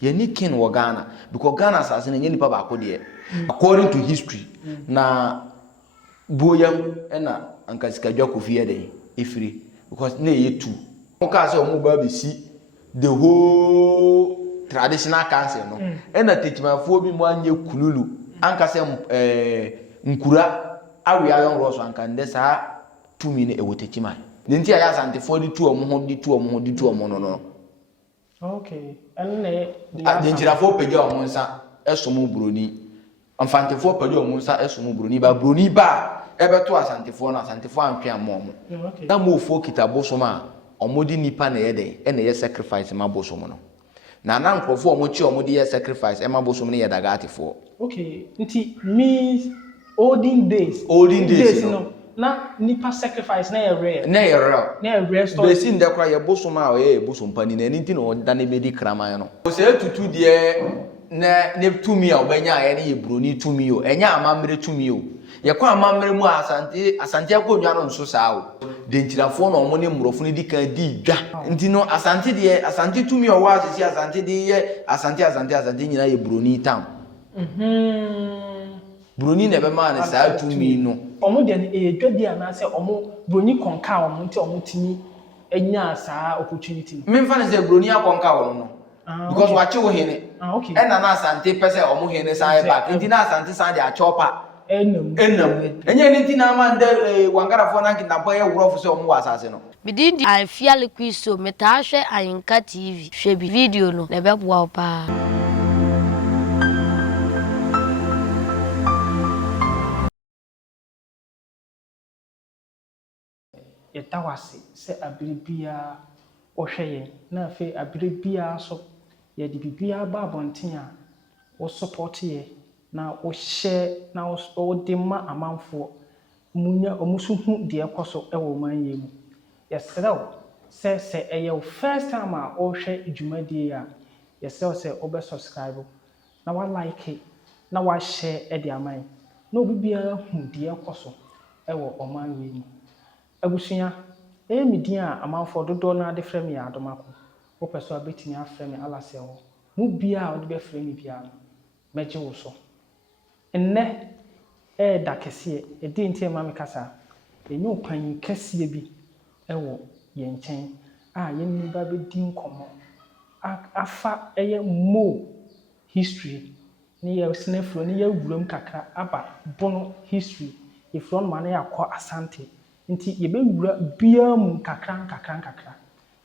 ye ni king wo Ghana because Ghana asase na nipa ba ko de according to history na boyam na ankasika dwakofie de efiri because na ye tu o ka say omo ba be si the whole traditional council no na tetimafo bi mo anye kululu anka say nkura awe ayon roso anka nde sa tumi ne ewotekima ne nti aya asante for di tu omo ho di tu omo no okay enne de njirafo pege omo nsa esomo broni amfantefo pege omo nsa esomo broni ba ebeto asantefo na asantefo antwe amomo na mo fo kitabo soma omo di nipa na yede e na ye sacrifice ma bosomo no na nkrofo omo chi omo di ye sacrifice e ma bosomo ne ye dagatefo okay nti means olden days no na nipa sacrifice na ye rare story besi ndekra ye bosom a ye bosom pani na nti no da ne bedi kraman no o se tutu de na ne tumi a obanya ye ne ye broni tumi o enya amamre tumi o ye kwa amamre mu asante akonwa no nso saa o de ntirafo na omo ne mrofo ne dikan di dwa nti no asante tumi o wa asisi asante de ye asante nyina ye broni tam broni ne be ma ne saa tumi no omo de edwadi ana se omo broni konka omo nti omo timi enya saa opportunity me mfa ne se broni akonka wo no because wache wo hene okay na asante pese omo hene saa back nti na asante saa de achopa enam enye ni nti na ma nde wangarafo na nkintampo ye wurofo se omo wasase no bidindi afia liquiso metahwe Ayinka TV hwe bi video no na beboa opa yetawase se abiribia ohweye na afi abiribia so ye di bibia ba abonten a wo support ye na wo share na wo de ma amanfo munya omusu hu de ekoso ewo manye mu yesrew se eye first time a o hwe dwumadie a yesrew se obe subscribe na wa like na wa share e de aman na obibia hu de ekoso ewo omanye mu abusuya medin a amanfo dodo na de frɛ me ya adomako wo pɛ so abetini afrɛ me alase wo mu bia wo de be frɛ me bia no meje wo so enne da kese e di ntie ma me kasa enye opan kese bi ewo ye nkyɛn a ye ni ba be di nkomo afa eye mo history ni ye sinefro ni ye wuram kakra aba bono history ifro no ma na yakɔ asante nti ye be wura bia mu kakra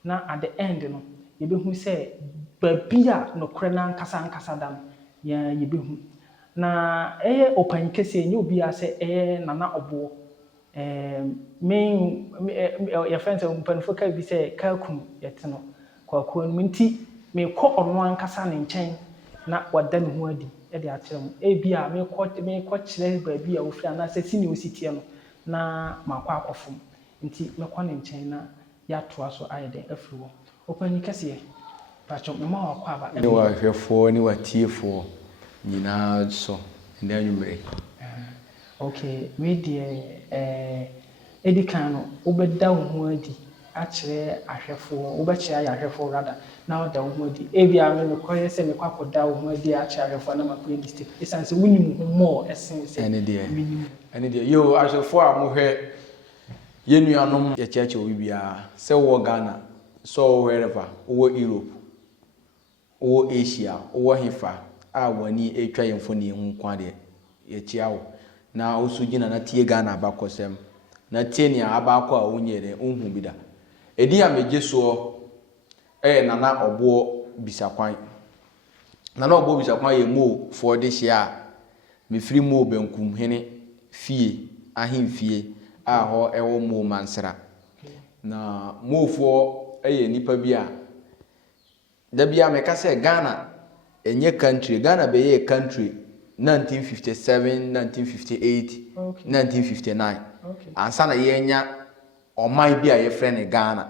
na at the end no ye be hu se ba bia no kore na nkasa dam ye be hu na opan kese nye obi ase nana obo ye friends mpanfo ka bi se ka kun yete no kwakwo nti me kɔ ɔno ankasa ne nkyɛn na wada ne ho adi e de akyerɛ mu bia me kɔ kyerɛ ba bia wo fira na se sini ositie no na makɔ akɔfom nti mekɔ ne nkyɛn na ya toa so ayede afiri wo opani kase pacho me ma wakɔ aba ne wa hwefo ne wa tiefo nyina so nda anwumre okay we die edikan no obeda wo ho adi akyerɛ ahwefo wobɛkyerɛ ahwefo rada na oda wo ho adi bia me kɔyɛ sɛ me kwakɔda wo ho adi akyerɛ ahwefo na makɔ mistake esanse wonim ho mo essence ene de yo ahwefo a mo hwɛ yenuanom ye church obi bia sɛ wo Ghana so wherever wo Europe wo Asia wo Hefa a wani etwa yemfo ne hu kwa de ye chia wo na osugina na tie Ghana bakosem na tie ne abakọ a wonyere onhu bi da edi a meje so nana obo bisakwan nana obo bisakwan ye mo for de hia me free mo benkum hene fie ahemfie a ho ewo mo mansra na mofo nipa bi a da bia me ka se Ghana enye country Ghana be ye country 1957 1958 1959 ansa na yenya oman bi a ye frɛ ne Ghana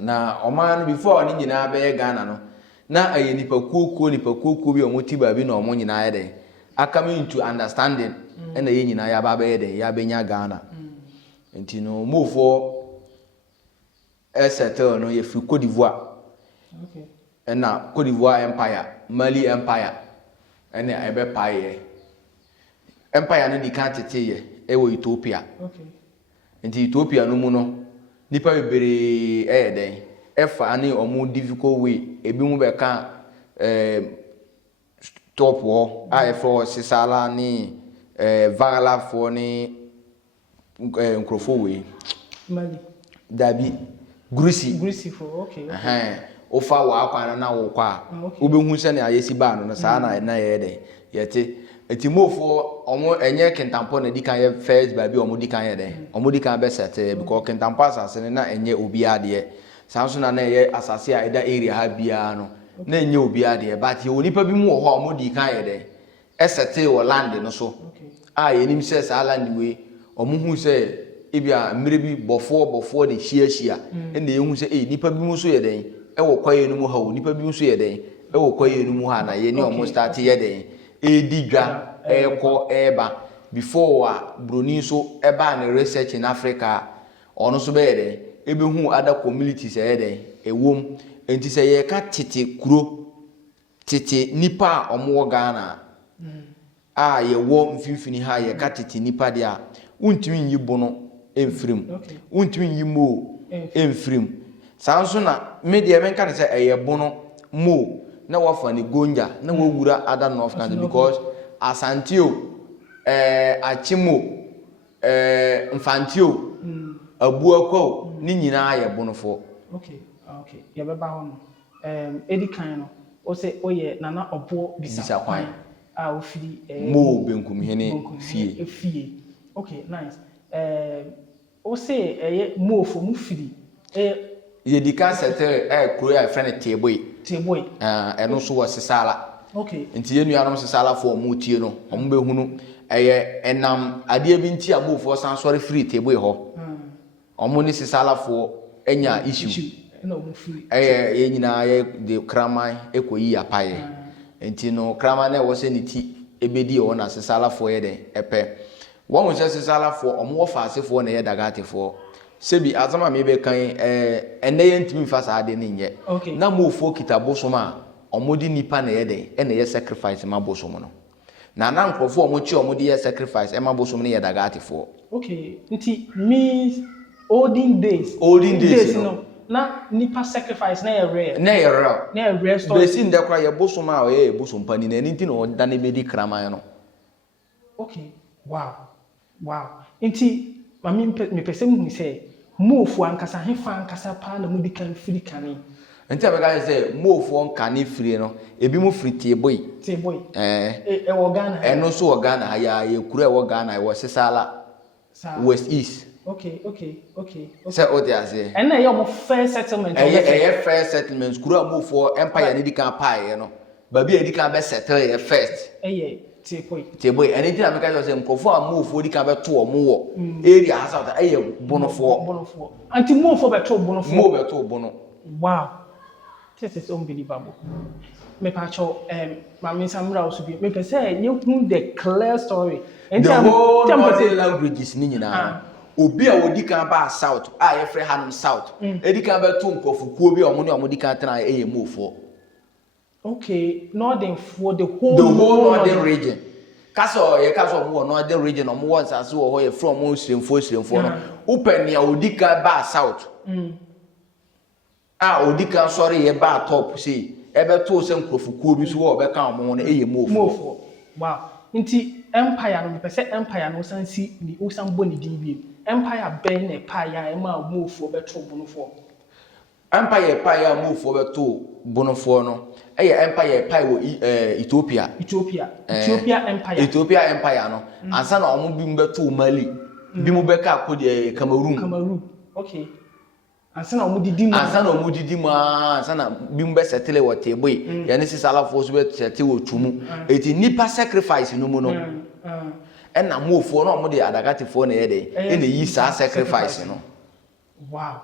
na oman no before ni nyina be Ghana no na aye nipa kuoko bi omoti ba bi na omo nyina ye coming into understanding na ye nyina ya ba be ye ya benya Ghana enti no mofo settle no ye free Côte d'Ivoire ɛna Cote d'Ivoire Empire, Mali Empire, ɛna ɛbɛ paeɛ. Empire no di kan teteyɛ ɛwɔ Ethiopia. Okay. Nti Ethiopia no mu no nipa bebree ɛyɛ dɛn ɛfa ne ɔmo difficult way ebi mu bɛka top hɔ a ɛfrɛ Sisala ne Vagala for ne nkrofo way Mali dabi Grusi for okay. Ofa wa akwana na wo kwa obehu se ne ayesi ba no saa na yɛ dɛn yɛte etimofo omo enye kentampo na dikan ye first ba bi omo dikan ye den omo dikan be sete because kentampo asase ne na enye obi ade sanso na ye asase a eda area ha bia no na enye obi ade but ye onipa bi mu wo ho omo dikan ye den esete wo land no so ye nim se sa land we omo hu se ebia mmire bi bofo de hia na ye hu se nipa bi mu so ye den wo kwaye no mu ha nipa bi mu so ye den wo kwaye no mu ha na ye ni omo start ye den Edigwa eko eba before broni so eba na research in Africa ono so be ede ebehu other communities ede ewom enti se ye ka tete kuro tete nipa omo Ghana ye wo mfimfini ha ye ka tete nipa dia untimi nyibo no emfrim untimi nyimo emfrim sanso na media menka ne se eye bono mo na wafa ni gonja na wowura other north country because asantio achimo mfantio abuakwo ni nyina ye bonofo okay ye beba ho no edi kan no o se oye nana obo bisa kwan a ofiri mo benkum hene fie okay nice o se eye mo fo mu firi ye di kan settle kuro ya friend Teboy eno so wo Sisala okay nti ye nuanom Sisala fo mu tie no omo behunu enam ade bi nti amofo san sori free Teboy ho omo ni Sisala fo enya issue na omo free ye nyina ye de kraman ekoyi apaye nti no kraman na wo se ni ti ebedi o na Sisala fo ye den epe wo mo se Sisala fo omo wo fa asefo na ye dagate fo sebi azama mebe kan ene ye ntimi fa sa ade ne nye na mofo kitabo soma omodi nipa na ye den ene ye sacrifice ma bosom no na nkrofo omochi omodi ye sacrifice e ma bosom ne ye dagate fo okay nti means olden days no na nipa sacrifice na ye rare story besi ndekwa ye bosom a ye bosom pani na nti no da ne bedi kraman no okay wow nti mami me pese mu se mofu ankasa hefa ankasa pa na mu dikan firi kane enti abega se mofu nkane firi no ebi mu firi Teboy wo Ghana eno so wo Ghana ya ye kura wo Ghana wo Sisala West East okay se o dia se ena ye mo first settlement first settlement kura mofu empire ne dikan pae no ba bi dikan be settle ye first Teboy anything na make you say mkofo amofo di kan beto omo wo area hasa eye bonofo anti mofo beto bonofo wow this is unbelievable me pa cho mama samra osu bi me pe say you the clear story and the languages ni nyina obi a wodi kan ba south a ye frɛ hanum south edi kan beto mkofo kuo bi omo ne omo di kan tena eye mofo. Okay, northern for the whole northern region. Kaso mo northern region omo won sase wo ho ye from mo siremfo no. Open ya odika ba south. Odika sorry ye ba top see. Ebe to se nkrofukuo bi so wo be kan omo no eye mofo. Wow. Nti empire no pese empire no san si ni o san boni din bi. Empire ben na pa ya e ma mofo be to bonofo. Empire pa ya mofo be to bonofo no. Empire pie wo Ethiopia Empire no ansa na omo bi mbeto Mali bi mu beka akodi Cameroon okay ansa na omo didi mu ansa na bi mu be settle wo Teboy ya ne Sisala fo so be settle wo tumu eti nipa sacrifice no mu no na mofo no omo de adagate fo na ye de na yi sa sacrifice no wow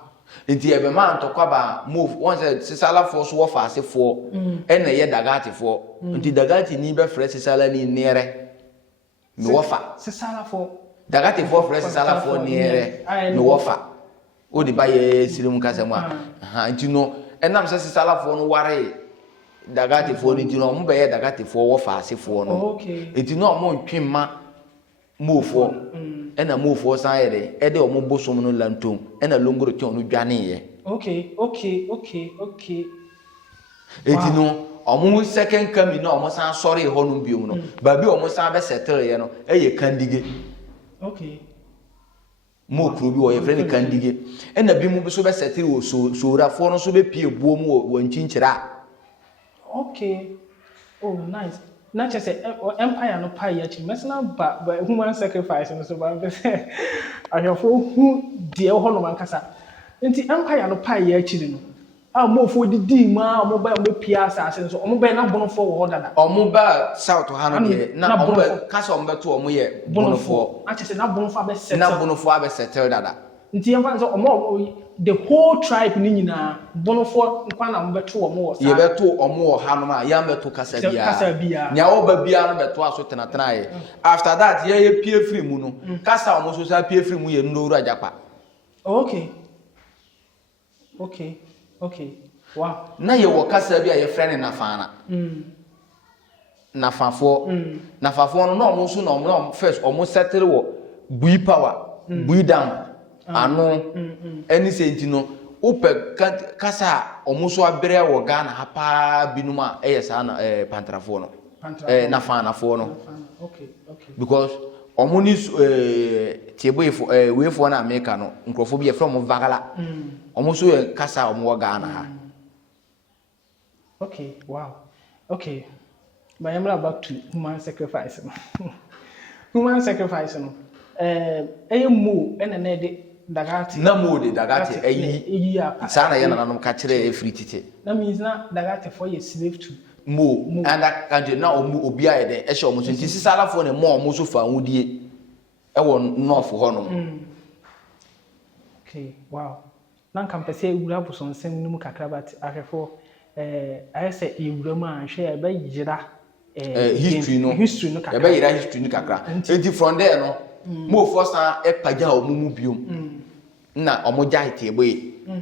nti ebe ma ntokwa ba move once Sisala fo so wo fa asefo na ye dagate fo nti dagate ni be frɛ Sisala ni nere me wo fa Sisala fo dagate fo frɛ Sisala fo nere me wo fa o di ba ye sirim kasem a nti no enam Sisala fo no ware dagatefoɔ no nti no ɔmo bɛyɛ dagatefoɔ wɔ faasefoɔ no eti no ɔmo ntwe mma moofoɔ ɛna moofoɔ san yɛ de ɛde ɔmo bosom no lantom ɛna longoro te ɔno dwane yɛ okay eti no ɔmo second coming na ɔmo san sɔre hɔ no biom no baabi ɔmo san bɛ settle yɛ no ɛyɛ kandige mo kuro bi wɔ yɛ frɛ ne kandige ɛna bi mu so bɛ settle wɔ sorafoɔ no so bɛ pie buo mu wɔ nkyinkyira oh nice na kyerɛ sɛ empire no pie akyi mɛsena ba human sacrifice no so ba mpɛ sɛ ahwɛfoɔ hu deɛ hɔ no mankasa nti empire no pie akyi no a mofo didi ma mo ba mo pia asase so mo ba na bonofo wo dada omo ba south ha no de na omo ba kasa omo beto omo ye bonofo a chese na bonofo abe settle na bonofo abe settle dada nti yemfa so omo the whole tribe ni nyina bonofo nkwa na mo beto omo wo sa ye beto omo wo ha no ma ya beto kasa bia nya wo ba bia no beto aso tenatena ye after that ye pie free mu no kasa omo so sa pie free mu ye ndowru ajapa okay wow na ye wo kasa bia ye frɛ ne nafana nafafo no no omo so no first omo settle wo bui power bui dam ano any senti no ope kasa omo so abrɛ wo Ghana ha pa binuma sa na pantrafo no nafana fo no okay because omo ni tieboyefo wefo na America no nkrofo bi ye from vagala omo so kasa omo wo Ghana ha okay wow okay but I'm back to human sacrifice human sacrifice no mo ena na de dagate na mo de dagate ayi sana ye na no ka kire efiri tite na means na dagate for ye slave to mo anda kanje na obi aye de ehye omo so nti sisalafo ne mo omo so fa nwudie e wo north ho no okay wow na kampese ewura bosonsem nimu kakrabat ahefo I say ewura ma hwe e ba yira history no kakra e ba yira history no kakra enti from there no mo first e paja omumu biom na omo jaite boy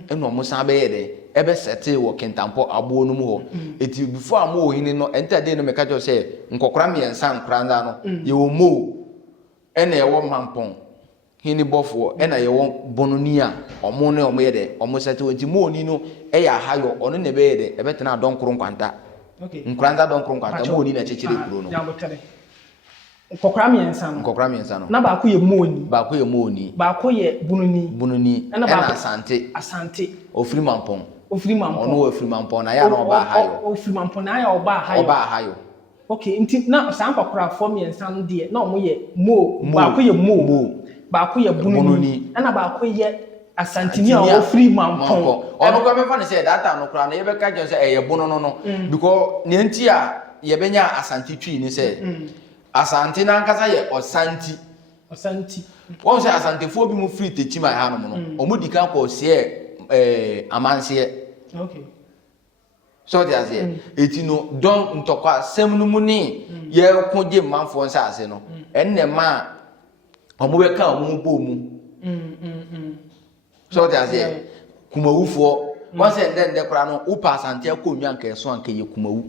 e no omo san be ye de e be settle wo kentampo abo no mu ho enti before am wo hini no enta de no me ka jo say nkokora me ensa nkranda no ye wo mo e na ye wo mampon hini bofo e na ye wo bononi a omo ne omo ye de omo settle enti mo ni no e ya hayo ono ne be ye de e betena don kro nkwanta nkranda don kro nkwanta mo ni na chechire kuro no nkokora me ensa no na ba ko ye moni ba ko ye bununi na asante ofiri mampon ono ofiri mampon na ya no ba hayo ofiri mampon na ya oba hayo okay nti na san nkokora form ensa no de na omo ye ba ko ye ba ko ye bununi na ba ko ye asantini a ofiri mampon ono ko be fa ne say data no kora na ye be ka je say eye bununu no because ne nti a ye benya asante twi ni say asante na nkasa ye osanti won say asante fo bi mu free techi ma ha no no omo dika ko se amanse so dia say eti no don ntokwa sem no mu ni ye ko je manfo nsa ase no enne ma omo be ka omo bo mu so dia say kumawufo won say ndende kora no upa asante akonwa nka eso anka ye kumawu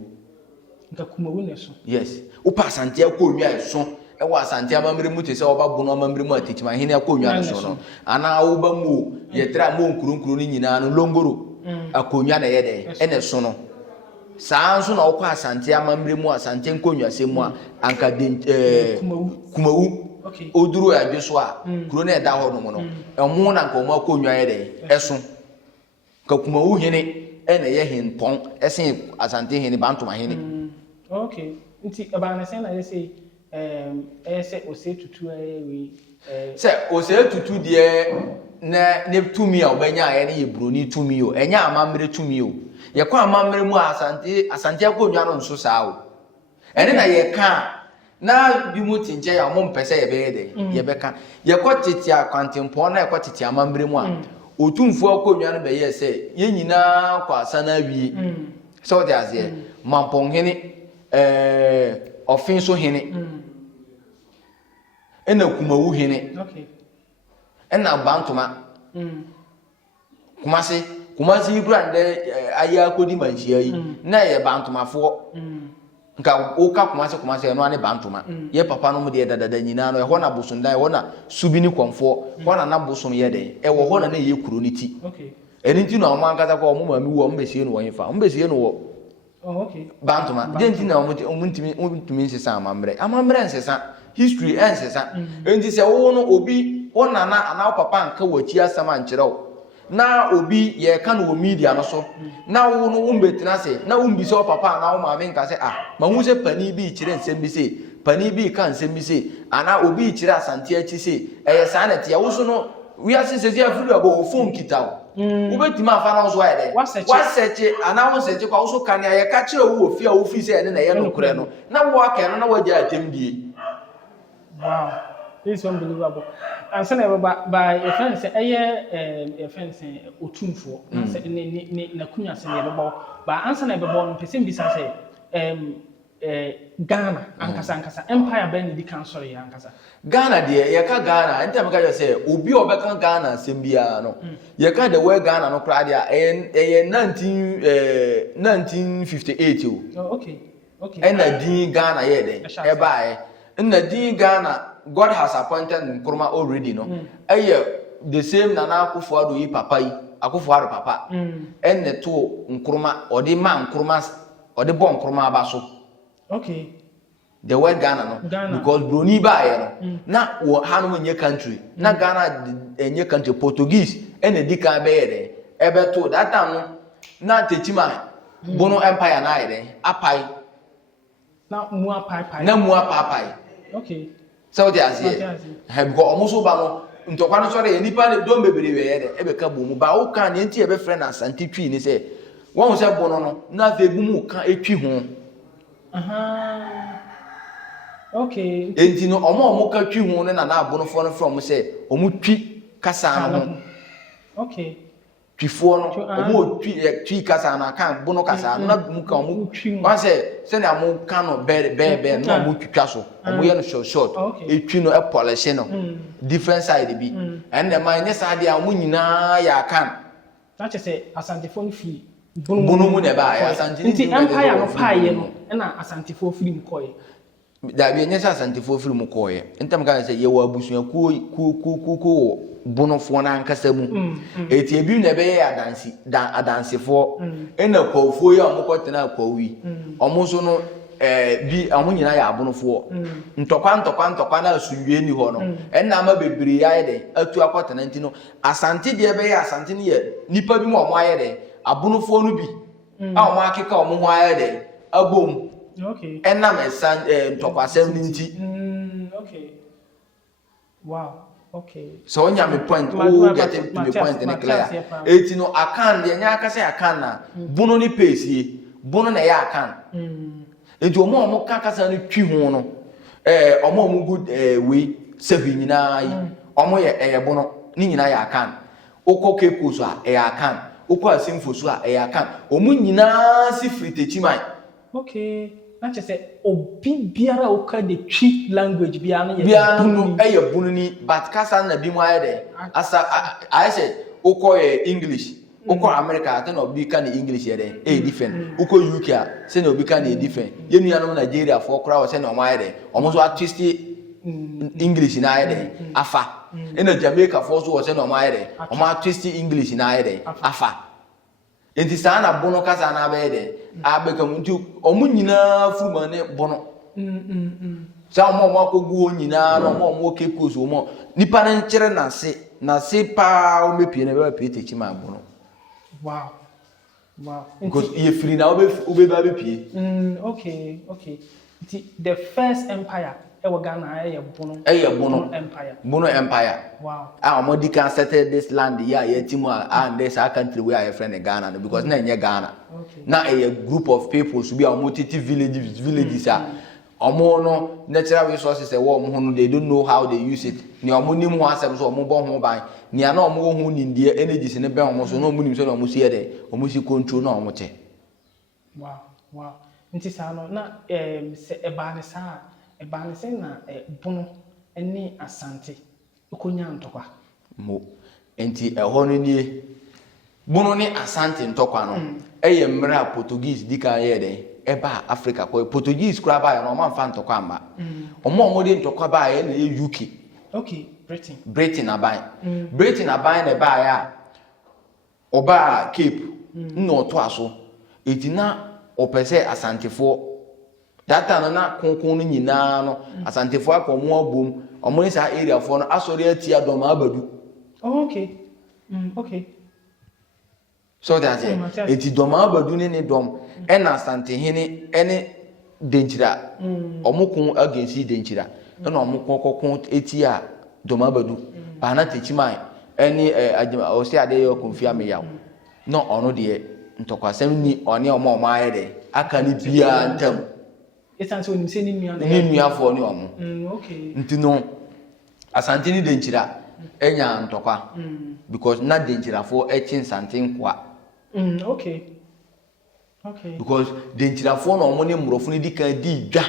ne so yes upa asante akonwa eso e wa asante amamre mu te se oba bu no amamre mu atichima hene akonwa no so no ana wo ba mu ye tra mo nkurunkuru ni nyina no longoro akonwa na ye de ene so no saa nso na wo kwa asante amamre mu asante nkonwa se mu anka de kumawu oduru adweso a kuro na eda ho no mo no emo na nka o ma akonwa ye de eso ka kumawu hene ene ye hinpon esen asante hene bantoma hene okay nti aba na say na ye say say ose tutu we say ose tutu de na ne tumi a obanya ye ne ye broni tumi o enya amamre tumi o ye kwa amamre mu asante akonwa no nso saa o ene na ye ka na bi mu tinje ya mo mpese ye be de ye be ka ye kwa titi akwantempo na ye kwa titi amamre mu a otumfu akonwa no be ye say ye nyina kwa sana wi so de azie mampon hene ofin so hene ena kumawu hene okay ena bantoma kumase Kumasi yi kura nde aya kodi manhia yi na ye bantomafo nka oka Kumasi no ane bantoma ye papa no mu de dada nyina no ho na bosondan ho na subini kwamfo ho na bosom ye de wo ho na ye kuro ni ti eni ti no amankaza ko mo mami wo mbesie no wonfa mbesie no wo bantoma de nti na omuntimi nsesa amamre nsesa history nsesa enti se wo no obi wo nana ana papa nka wachi asama nkyerɛw na obi ye ka no media no so na wo no umbetina se na umbise o papa na wo maame nka se ma hu se pani bi kyerɛ nsɛm bi se pani bi ka nsɛm bi se ana obi kyerɛ asante achi se ɛyɛ saa na te wo so no we are se se afuru abo phone kita wo ubetima afa na wo so ayɛ waseche ana wo seche kwa wo so kan ya ka kyerɛ wo ofia wo fi se ene na ye no korɛ no na wo aka no na wagya atemdie. Wow, this is unbelievable. And so by a friend say a friend say otumfo na say na kunya say ye bebo ba answer na bebo no person bi say Ghana ankasa empire ben di kan sorry ankasa Ghana de ye ka Ghana enta me ka je say obi obeka Ghana asem bia no ye ka the way Ghana no kra dia 1958 o. Okay And din Ghana ye de e ba na din Ghana God has appointed Nkrumah already no the same Nana Akufo-Addo yi papa yi Akufo-Addo papa and the to Nkrumah or the man Nkrumah or the born Nkrumah abaso. Okay, the word Ghana no because Broni ba no na wo hanu nye country na Ghana nye country Portuguese and the dika be ye ebe to that time no na techima bono empire na ye apai na mu apai okay so they as have go almost ba no ntokwa no sore nipa ne don bebere we ye de ebe ka bomu ba wo kan ne nti ebe friend asante twi ni se won se bono no na fe bu mu ka etwi ho okay enti no omo ka twi ho ne na abonofo no from se omo twi kasa no okay twifo no omo twi kasa na kan bono kasa no na mu ka omo ba se na mo kan no be no omo twitwa so omo ye no short etwi no e polish no different side bi and the mine side a omo nyina ya kan na che se asantefo no fi bono mu ne ba ya asante nti empire no paaye no na asantefo firi mu koye da bi nyesa asantefo firi mu koye ntam ka se ye wa busua ku bonofo na ankasa mu eti ebi na be ye adansefo na kwofo ya omokotena kwawi omo so no bi amu nyina ya abonofo ntokwa na asunwe ni ho no na ma bebere ya de atu akotena nti no asante de be ya asante ne ye nipa bi mu omo aye de abonofo no bi a omo akeka omo ho aye de abom okay na me san ntokwa sem ni nti okay wow okay so onya me point o get to the point in clear eti no akan de nya aka say akan na bono ni pesie bono na ya akan eti omo kasa no twi ho no omo good we seven nyina yi omo ye bono ni nyina ya akan okoke koso a akan okọ asimfo so a akan omo nyina si fritechiman okay na che say obi biara oka de twi language biara no ye bunu ni but kasa na bi mu aye de asa I say okọ English okọ America ate na obi ka na English ye de different okọ UK a say na obi ka na different ye nua no Nigeria for kra o say na omo aye de omo so twist English na aye de afa na Jamaica for so o say na omo aye de omo twist English na aye de afa enti sa na bono kasa na be de abekam nti omo nyina furuma ne bono sa omo akogu nyina no omo kekoso omo nipa ne nkyere na se pa o mepie na be pie techi ma bono wow because ye free na obe ba be pie okay the first empire ewo Ghana bono empire wow omo di can settle this land here yetimu and this country where I friend Ghana no because na nye Ghana na a group of people should be omo titi villages omo no natural resources omo no they don't know how they use it ni omo nim ho asem so omo bo ho ban ni ana omo ho nindie energies ne ben omo so no omo nim so omo sie de omo si control na omo che wow nti sa no na se ebanese na bono eni asante okonya ntokwa mo enti eho no nie Bono ne asante ntokwa no eye mra Portuguese dika ye den eba Africa ko Portuguese kura ba no man fa ntokwa amba omo de ntokwa ba ye na UK. Okay, Britain aban Britain aban na ba ya oba Cape no to aso etina opese asantefo data no na konkon no nyina no asantefo akomo abom omo ni sa area fo no asori atia dom abadu. Okay. Okay. So that's it. Eti dom abadu ne dom ena asante hene ene denchira omukun agency denchira ena omukun kokon eti a dom abadu ba na techimai ene o se ade yo konfia me yawo no ono de ntokwasem ni one omo aye de aka ni bia ntam esanse oni se ni nua fo ni omo okay ntino asante ni denchira enya ntokwa because na denchira fo echi sante nkwa okay because denchira fo no omo ni mrofu ni dika di dwa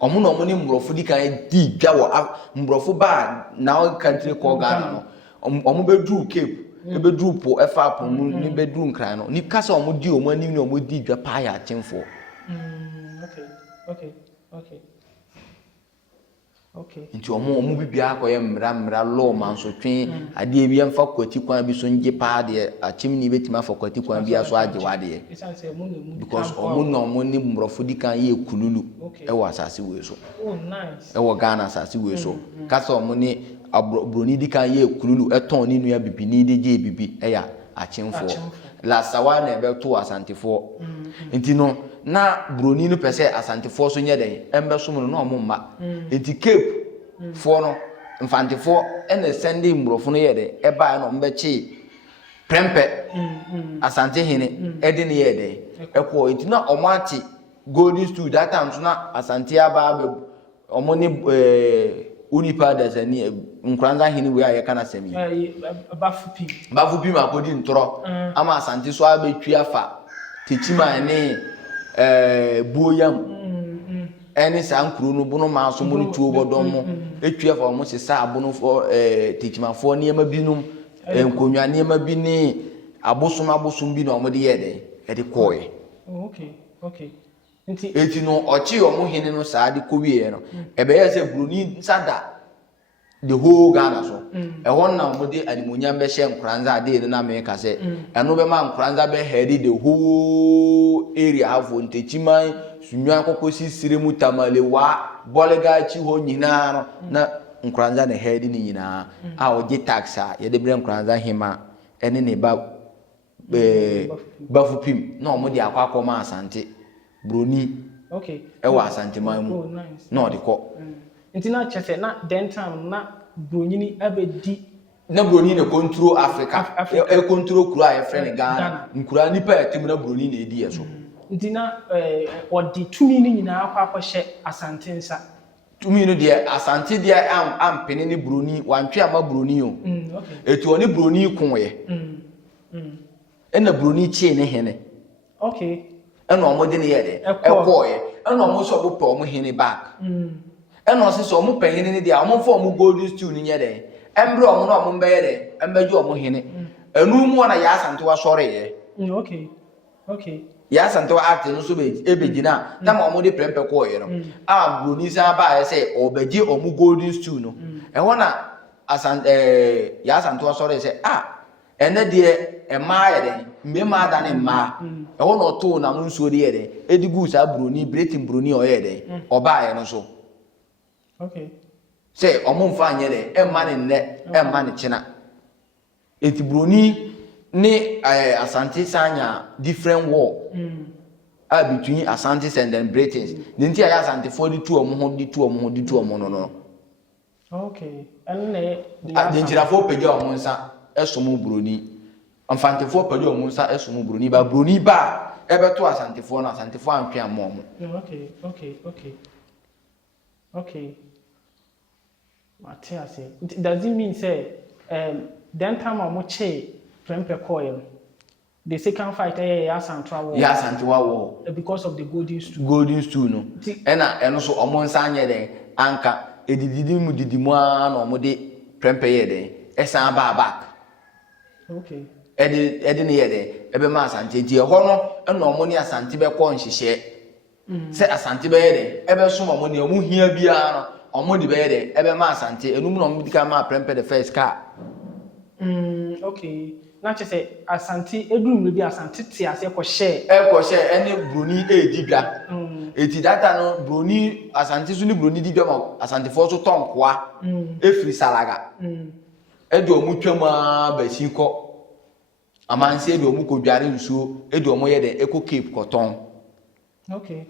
omo no omo ni mrofu dika di dwa wo mrofu ba na country call Ghana no omo bedru Cape ebedru po efa po mu ni bedru nkran no ni kasa omo di omo ani ni omo di dwa pa ya chenfo okay nti omo bibia akoye mra law man so twen ade bi emfa kwati kwan bi so nje pa de achimni betima fa kwati kwan bi aso age wade because omo ni mrofu di kan ye kululu ewo asase we so nice ewo Ghana asase we so kasa omo ni abroni di kan ye kululu eton ni nua bibi ni de je bibi eya achimfo la sawa na ebe to asantefo nti no na broni no pese asantefo so nye den embe so mu no omo mma nti Cape fo no mfantefo ene sending mbrofo no ye den eba no mbe chi prempe asante hene ede ne ye den ekwo nti na omo ati golden stool that time so na asante aba be omo ni unipa da zani nkranza hene we aye kana semi bafupi makodi ntoro ama asante so abetwi afa techima ne boyam eni sankuru no bunu ma so mu tuo bodom mo etwi afa mo se sa abunu fo techima fo ne ma binum enkonwa ne ma bi ni abosom bi na omo de yede e de koye okay enti no ochi omo hene no sa de kowie no ebe ye se bruni sada the whole Ghana so e won na omo de animonyam be hye nkranza ade ne na me ka se eno be ma nkranza be head the whole area afo ntechiman sunwa kokosi siremu tamale wa bolega chi ho nyina no na nkranza na head ni nyina a oje taxa ye de bre nkranza hima ene ne ba bafupim na omo de akwa ma asante broni ewa asante man mu na odi ko nti na chese na dentam na bronyini abedi na broni ne control Africa e control kura e friend Ghana nkura nipa etim na broni na edi yeso nti na odi tumi ni nyina akwa hye asante nsa tumi no de asante de ampene ni broni wantwe ama broni o etu oni broni kunwe ena broni chi ne hene ena omo de ne yede ekoye ena omo so bo pe omo hene back ena o se so omo pe hene ne de omo fo omo golden stool ni yede embre omo na omo be yede embeju omo hene enu mu na ya asante wa sore ye ya asante wa ate no so be ebegina na ma omo de prempe ko ye no a broni sa ba ye se obeji omo golden stool no e na asante ya asante wa sore se ene de ema yede mmema da ne ma e wona oto na mo nsuo de yede edigu sa broni breaking broni o yede oba ye no so say omo mfa anye de emma ne nne emma ne china eti broni ni asante sanya different war between Asantes and then Britons nti aya asante for the two omo no enne de njira fo peja omo nsa esomo broni amfantefo pade omo nsa esomo broni ba broni ba ebeto asantefo na asantefo antwe amomo Matias, does it mean say then time omo che prempe coil the second fight Yasantra war because of the golden stool no eno so omo nsa anye den anka edididi mu didimu na omo de prempe ye den esan ba back okay ede ne yede ebe ma asante die ho no na omo ne asante be ko nhihye se asante be yede ebe so omo ne omo hia bia no omo de be yede ebe ma asante enum no omo dika ma prempe the first car okay na che say asante edum bi asante ti ase ko share ene broni edi bia eti data no broni asante so ni broni di bia ma asante fo so tonkoa efri salaga edi omo twama ba si ko amanse edi omo ko dware nsuo edi omo ye de eco cape cotton okay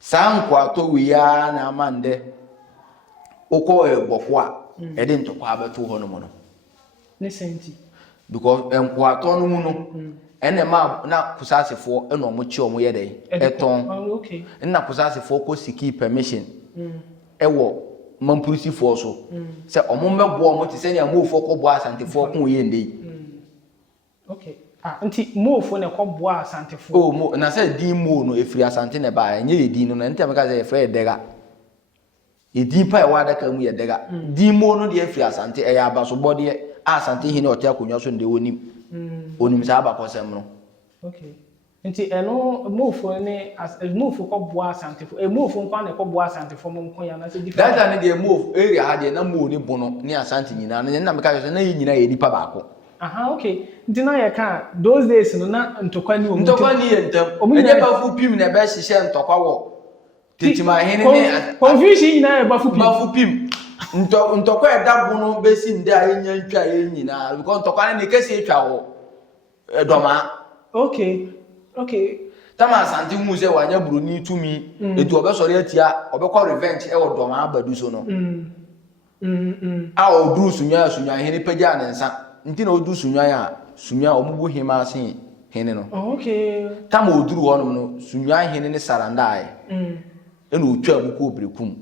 sankwa to wiya na amande uko ebokwa edi ntokwa abeto ho no mo no ne senti because enkwa to no mu no ene ma na kusasefo ene omo chi omo ye de eton okay na kusasefo ko siki permission ewo mampurusifo so se omo mebo omo ti se ne amofo ko bo asantefo ko ye ndey okay nti mofo ne ko bo asantefo mo na se di mo no efiri asante ne ba enye ye di no na ntem ka se efre edega edi pa e wada ka mu ye dega di mo no de efiri asante e ya abaso bode asante hine ote akonwa so nde onim sa aba ko sem no okay nti eno mofo ne mofo ko bo asantefo mofo nko na ko bo asantefo mo nko ya na se different data ne de mofo area ha de na mo ni bono ni asante nyina na me ka so na yi nyina ye nipa ba ko okay nti na ye ka those days no na ntokwa ni ntokwa ni ye ntam enye ba fu pim na be hihye ntokwa wo titima hene ne confusion na ye ba fu pim ntokwa eda bono be si nde a nya ntwa ye nyina because ntokwa ne kesi etwa wo edoma okay tama asante hu se wanya broni tumi etu obesori atia obekọ revenge e odoma abadu so no a oduru sunya hene pagya ne nsa nti na oduru sunya omugbo hima asen hene no okay tama oduru wonom no sunya hene ne saranda ai e no otwa mu ko obrekum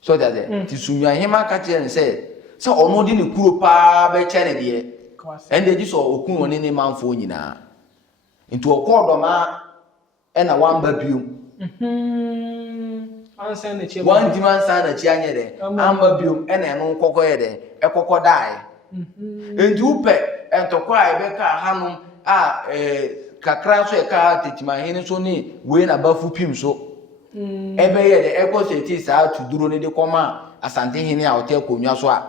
so that ti sunya hima ka che nse se ono di ne kuro pa be che ne de ende ji so okun woni ne manfo nyina nti okodoma e na wamba biom ansa na chi one demand sa na chi anye de amba biom e na no kokko ye de e kokko dai nti upe entokwa e be ka hanum a kakra so e ka tetima hene so ni we na bafu pim so ebe ye de e ko seti sa tuduro ne de koma asante hene a ote akonwa so a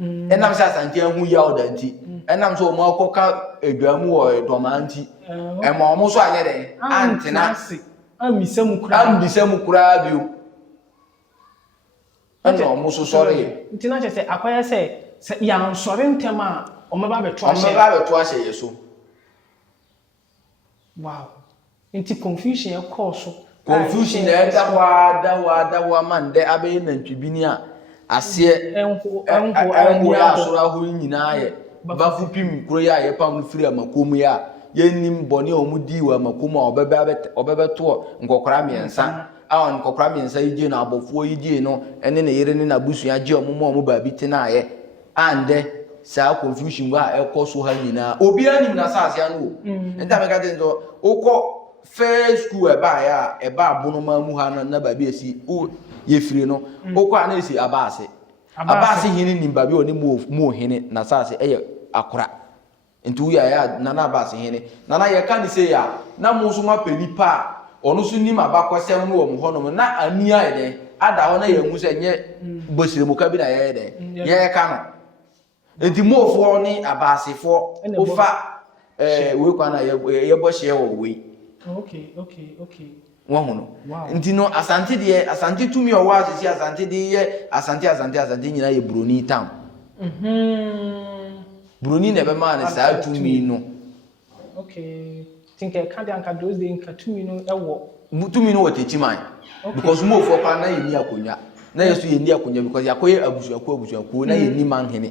enam sa asante ahu ya odanti enam so mo akoka edwamu wo edoma anti e ma omo so anye de antina ambisam kura bio eno omo so sorry ntina che se akwaya se ya nsore ntem a omeba beto ahye yeso wow nti confusion e cause confusion e dawa mande abe na ntwibini a ase enho ya asoro aho nyina ye bafu pim kuro ya ye pam firi amakomu ya yenim boni omudi wa amakomu obebeto nkokora miensa a nkokora miensa yije na abofo yije no ene ne yere ne na busu ya je omo ba biti na ye ande sa confusion wa ekoso ha nyina obi anim na saase anu enta me ka tenzo ukọ first school e ba abono ma mu ha na ba bi esi o ye firi no ukọ ana esi abase hini nimba bi oni mu hini na saase eye akora ntu ya na abase hini na ye ka ni se ya na mu so ma penipa onu so nim abakosem no wo mu hono na ania ede ada ho na ye hu se nye bosire mu ka bi na ye ede ye ka no enti mofo ni abasefo ofa we kwa na ye bo hye wo we okay won hono enti no asante tumi o wa asisi asante de ye asante nyina ye broni tam broni ne be ma ne sa tumi no okay think I can't anka those dey nka tumi no ewo tumi no wotechi man because mofo kwa na ye ni akonya na yesu ye ni akonya because yakoye abusuako na ye ni man hene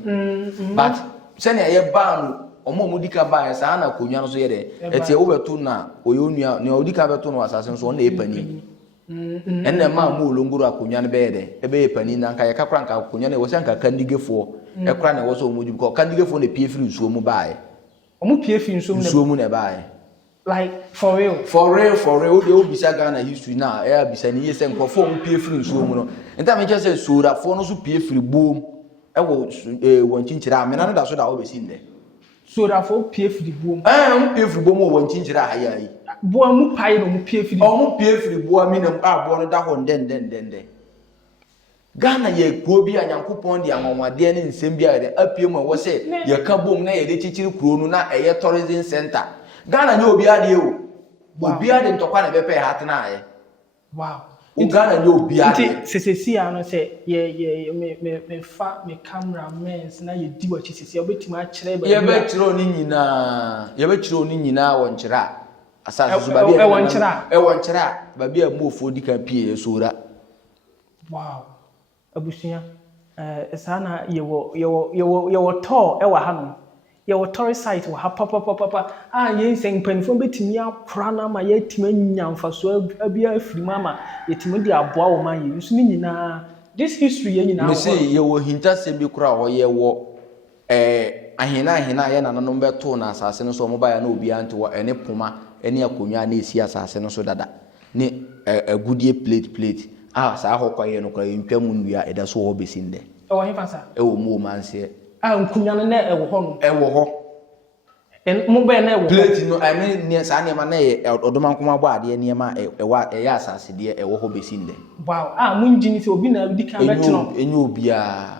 but sene ye ba no omo dika ba sa na akonya no so ye de etie wo beto na oyonua ne odika beto no asase so na epani enne ma mu olongoro akonya no be ye de ebe epani na nka ye kakra nka akonya na wo se nka kandigefo e kra na wo so omo because kandigefo na pie firi nsuo mu baaye omo pie firi nsuo mu na baaye like for real o de obisa Ghana history na e abisa ni yese nkofo mu pie firi nsuo mu no enta me che se sora fo no so pie firi bom ewo wanchinchira amena no da so da obesi nde so da fo pie firi buom pie firi buom wanchinchira haya yi boa mu pai no mu pie firi mu pie firi boa mi nam boa no da ho ndendendende Ghana ye kuro bi anyankopon de anwonwade ne nsem bi ayede apie mu wo se ye ka bom na ye de chichiri kuro no na eye tourism center Ghana nye obi ade o obi ade ntokwa na bepe hatena aye wow Ghana nye obi ade sesesi ano se ye me fa me cameramen na ye di wachi sesi obetima a kire ba ye be kire oni nyina wo nkira asase so ba bi e wo nkira ba bi amofo di kan pie sora wow abusia sana yewo to e wa hanom yewo tourist site wa papa yen sen panfo betimi akora na ma yetimi nyamfaso abia afiri mama yetimi di aboa wo man ye so ni nyina this history ye nyina me say yewo hinta se bi kora ho yewo ahina ye nananom beto na asase no so mo ba ya na obi ante wo ene poma ene akonwa na esi asase no so dada ni agudie plate sa hokwaye no kwa ntwamu ndua eda so ho besinde wo hefansa wo mu manse nkunya no na ewo ho no ewo ho mo be na ewo plate no ne sa ne ma na ye odomankoma bo ade ne ma ewa eya asase de ewo ho besinde wow munjini se obi na di kan betro enyo obia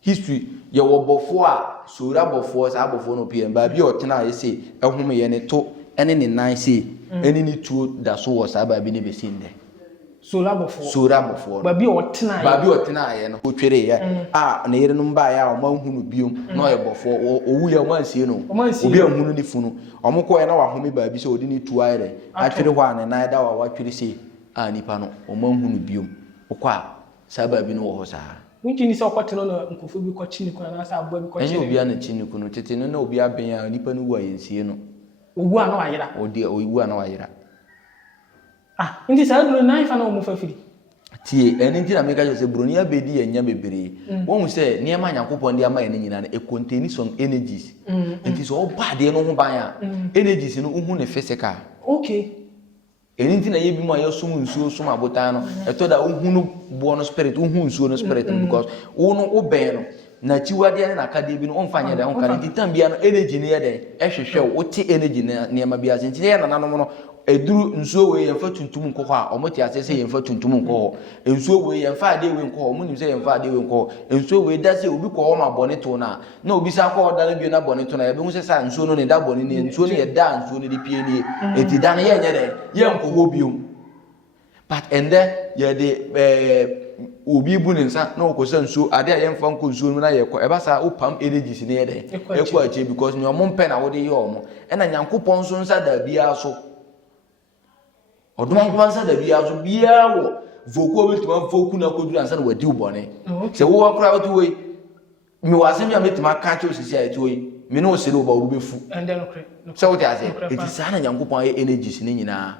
history ye wo bofo a sora bofo sa bofo no pie ba bi otena ye se ehome ye ne to ene ne nan se ene ni tuo da so wo sa ba bi ne besinde sora bofo ba bi otena ye no otwere ye na yere no mba ya o ma hunu biom na ye bofo owu ye ma nsie no obi ahunu ni funu omko ye na wa home ba bi se odi ni tuo ayre atwere ho ane na da wa twere se nipa no o ma hunu biom okwa sa ba bi no wo ho sa munjini se okoteno na nkofo bi ko chini ko na sa abo bi ko chini enye obi ana chini ko no tete no na obi aben ya nipa no wa yensie no owu ana wa yira owu ana wa yira nti sa duro na ifa na omu fa firi tie eni nti na meka se broni abedi enya bebere won se niema nyankopon de ama ene nyina na e contain some energies nti so oba de no ho ban a energies no hu ne physical okay eni nti na ye bi mu ayesum nsuo sum abotan no eto da hu no bo no spirit hu nsuo no spirit because wo no wo ben no na chiwade na akade bi no onfanya da onka nti tambia no energy ne ye de ehwehwe wo ti energy na niema bia se nti ye na nanom no eduru nsuo we yemfa tuntum nkoko a omoti ase se yemfa tuntum nkoko nsuo we yemfa ade we nkoko omunim se yemfa ade we nkoko nsuo we da se obi ko ma bone to na obi sa ko da na bi na bone to na ye be hu se sa nsuo no ne da bone ne nsuo ne ye da nsuo ne di pie ne eti da na ye nye de ye nkoko biom but ende ye de obi bu ne nsa na okosa nsuo ade a yemfa nko nsuo na ye ko e ba sa opam energies ne ye de e ko ache because ni omo mpe na wo de ye omo e na nyankopon so nsa da bia so oduma kwanza da bia so bia wo voku obetima voku na koduru ansa na wadi ubone se wo akura otu we mi wasem ya metima ka che osisi a etu we mi no osiri oba orubefu se wo ti ase eti sana nyankopon energies ne nyina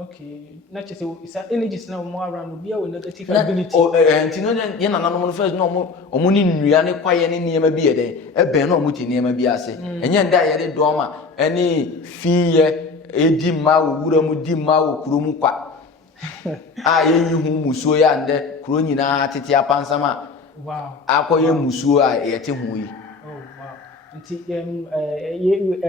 okay na che se isa energies na mo around bia wo negative ability enti no ye na nanom no first no omo ni nnua ne kwaye ne niema bi ye de ebe na omo ti niema bi ase enye nda ye de doma ene fiye edi ma wura mu di ma wo kuro mu kwa ye hu musuo ya nde kuro nyina tete apansama wow akoye musuo ye te hu yi wow nti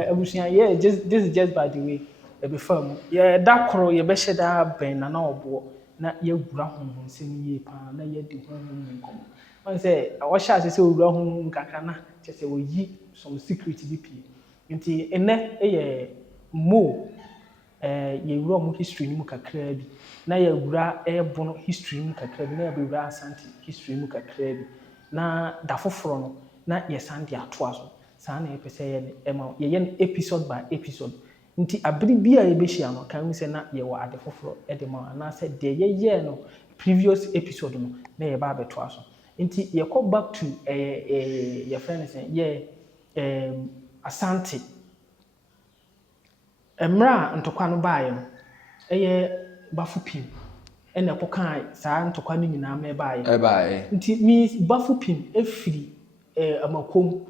abusia this is just by the way be fam ye da koro ye be sheda ben na obo na ye wura honhon se ni ye pa na ye di honhon nkom man say wo sha se wura honhon kakra na che se wo yi some secret bp nti ene ye mo ye wura mu history ni mu kakra bi na ye wura bono history mu kakra bi na ye wura Asante history mu kakra bi na da foforo no na ye sande atoa so sa na ye pese ye ema ye episode by episode nti abiri bia ye behia no kan mi se na ye wa ade foforo de ma na se de ye no previous episode no na ye ba betoa so nti ye come back to your friend say ye Asante emra ntokwa no baaye no bafupim ene kokan saa ntokwa no nyina ma baaye nti mi bafupim efiri amakom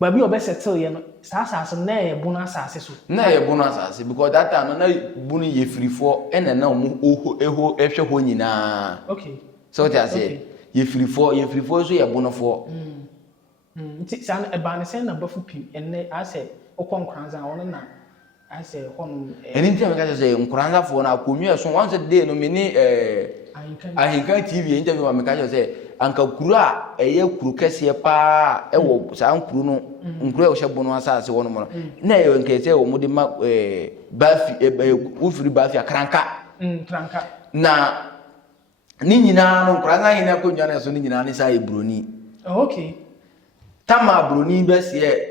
babi obesettle ye no saa asase na ye bono asase so na ye bono asase because that time na bono ye free for ene na omo ehwe ho nyina okay so what I say ye free for so ye bono for nti san e ba ne sen na bafu pim enne ase okon kranza won na ase honum eni ntia me ka say nkranza for na akonwa so once day no me ni ahinka TV interview me ka say anka kuru a eye kuru kese pa e wo sa nkuru no nkuru e wo hye bono asase wono mo na e nka say wo mudi ma bafi wo firi bafi akranka na ni nyina no nkranza hina ko nyana so ni nyina ni sa e broni okay tama broni besie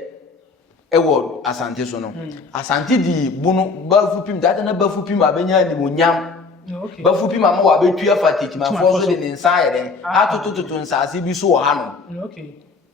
ewo asante so no asante di bunu bafu pim data na bafu pim abenya ni monyam okay bafu pim ama wa betu afatiki ma fo so de ne nsa yere atotototo nsase bi so wo ha no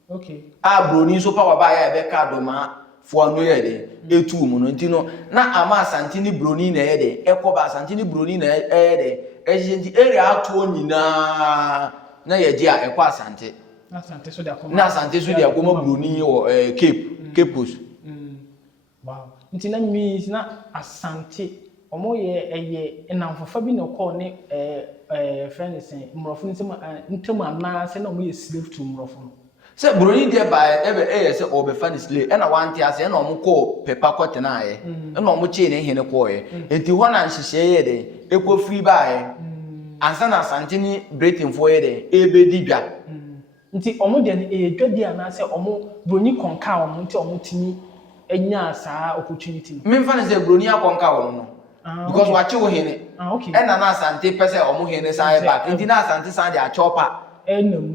okay a broni so pa wa ba ya be ka do ma fo anu ye de etu mu no ntino na ama asante ni broni na ye de ekoba asante ni broni na ye de ejenti area atu nyina na ye ji a ekwa asante na asante so de akoma broni wo Cape Coast wow nti na mi na asante omo ye enamfofa bi na call ne friends mrofo ntem ana se na omo ye slave to mrofo no se broni de ba ebe se obefa ni slave na wanti ase na omo call pepa kote na aye na omo chi ne hene call ye enti ho na nhihye ye de ekwo free ba aye ansa na asante ni Britain fo ye de ebe di dwa nti omo de edwadi ana se omo broni konka omo nti omo timi enya saa opportunity me mfa ne se broni akonka wo no because wache wo hene okay na na asante pese omo hene sai back nti na asante san de achopa enam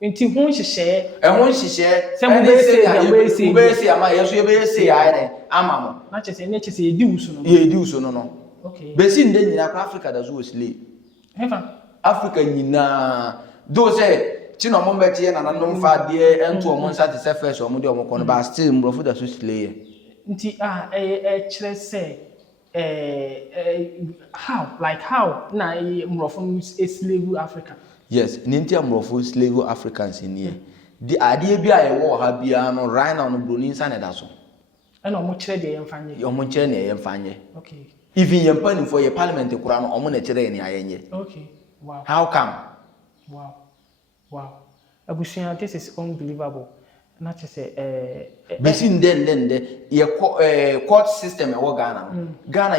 nti ho nhihye se mo be se ama yeso ye be se ya ne ama mo na chese ne chese yedi uso no okay be si nde nyina Africa da zo osile hefa Africa nyina do se chino mo mbeti na nanom fa de ento omo nsate se first omo de omo kono ba still mbrofo da so osile ye nti kire se how na mbrofo slave Africa yes ninti ambrofo slave Africans in di ade bia ye wo ha bia no right now no broni nsa ne da so na omo kire de yemfanye omo kire ne yemfanye okay even yempani for your parliament kura no omo na kire ne ayenye okay wow how come wow abusuan this is unbelievable na chese besi nde ye court system e wo Ghana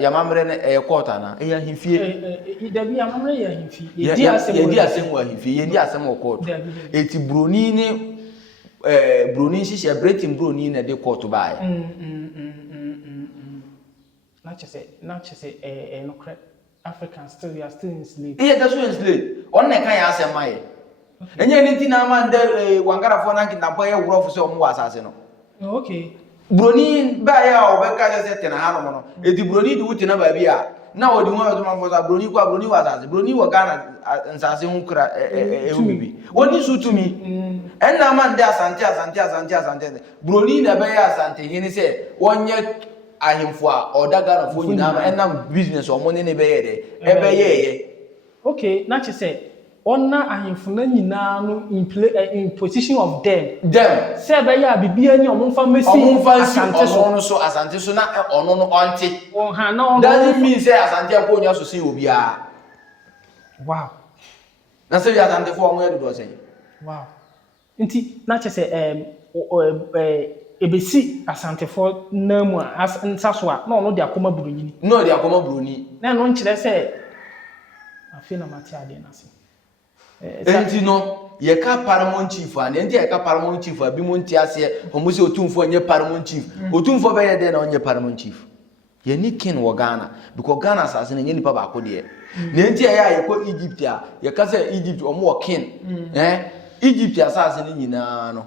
ya mamre ne court ana e ya hifie da bi ya mamre ya hifie ye di asem wa hifie ye di asem wo court eti broni ni broni hihye Britain broni na de court ba ya na chese no Africans still we are still enslaved that's what enslaved on ne kan ya asem mai enye ni ti na ma nde wangara fo na nkintampo ye wuro fo se omo wasase no okay broni ba ya obeka se tena ha no no edi broni di wuti na ba bia na odi ho beto man fo sa broni kwa broni wasase broni wo Ghana nsase hu kra bibi oni sutumi enna ma nde asante broni na ba ya asante hini se wonye ahimfo a odaga na fo nyina ma enna business omo ne be ye de ebe ye okay na chese ona ahimfuna nyina no in position of them say be ya bibia ni omfa mesi asante so na ono no onti ha na ono doesn't mean say asante ko nya so say obia wow na say ya asante fo omo edo say wow nti na chese ebesi asante fo na mu nsaso a na ono de akoma broni na no nkyere say afi na mate ade na se enti no ye ka paramount chief and enti ye ka paramount chief abi mo nti ase omo se otumfo nye paramount chief otumfo be ye de na onye paramount chief ye ni king wo Ghana because Ghana asase na nye nipa ba ko de na enti ye ko Egypt a ye ka se Egypt omo wo king Egypt asase ni nyina no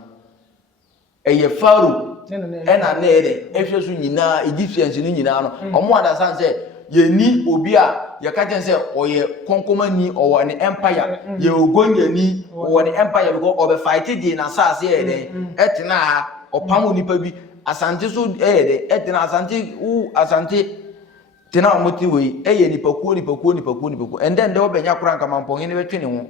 eye Pharaoh na de ehwe so nyina Egyptians ni nyina no omo understand say ye ni obi a ye ka jen say oye konkoma ni owo ni empire ye ogonya ni owo ni empire because obe fight di na sase ye de etina ha opam onipa bi asante so de etina asante tina omoti we eye nipa kuo and then de obenya kura nka mampo hene betwe ne ho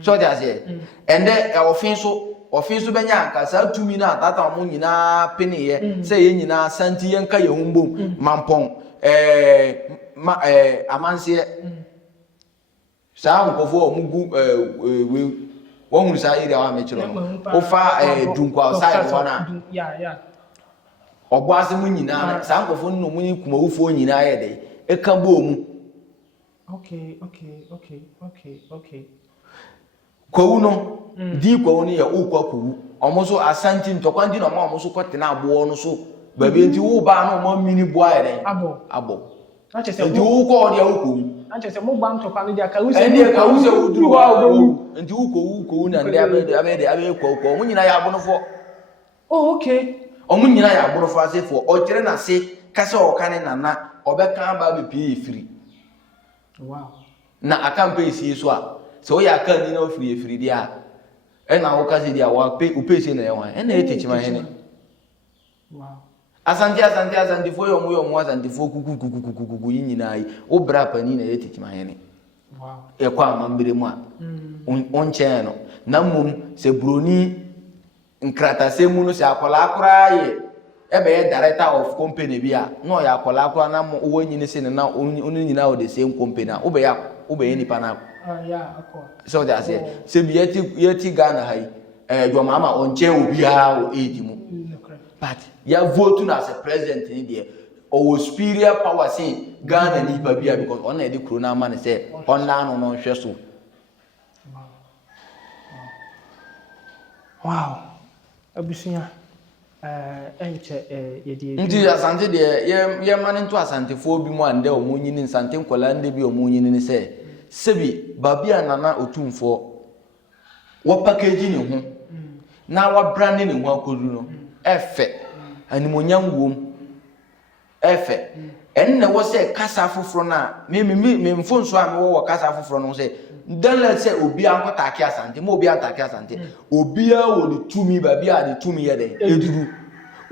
so just say and then ofin so benya nka sa tumi na tata mo nyina pene ye say ye nyina santi ye nka ye humbom mampon amanse saa nkofo o mugu we won saa area wa mechiro o fa dunkwa side wana ya obo ase mu nyina saa nkofo no mu kumawufo nyina ye de eka bo mu okay kwawu no di kwawu no ye ukwa kwawu omoso asanti ntokwanti no ma omoso kwetena abo no so baby nti wo ba no mo mini boa ye de abo na chese nti wo ko de ukwu na chese mo gba ntokwa no dia ka wo se ndi ka wo se uduru wa nti ukwu na ndi abe kwa nyina ya abo no fo okay omu nyina ya abo no fo ase fo o kire na se kase o kane nana obeka ba be pie efiri wow na akampe isi so a so ya kan ni na ofiri dia e na wo kase dia wa pe upese na yawan e na etechima hene wow asante fo yomu asante fo kuku nyina yi wo bra pani na etechima hene wow e kwa amambere mu a onche no na mum se broni nkrata se mu no se akola akora ye ebe ye director of company bia no ya akola akora na wo nyine se na onu nyina wo the same company a wo be nipa na yeah akwa so that say se bi yeti Ghana hai do mama onche obi ha o edi mu but ya vote na as a president ni there o superior power say Ghana ni pa bia because on na dey corona man say on na no hwe so wow abusunya enche yedi nti asante de ye man into asante fo bi mu ande o mu nyini asante nkola ande bi o mu nyini ni say sebi babia nana otumfo wo package ni ho na wa brand ni ho akodu no efe animonyam wom efe enne wo say kasa foforo na me mfonso a me wo kasa foforo no say dan let say obi ankotake asante mo obi antake asante obi a wo ni tumi babia ni tumi ye de eduru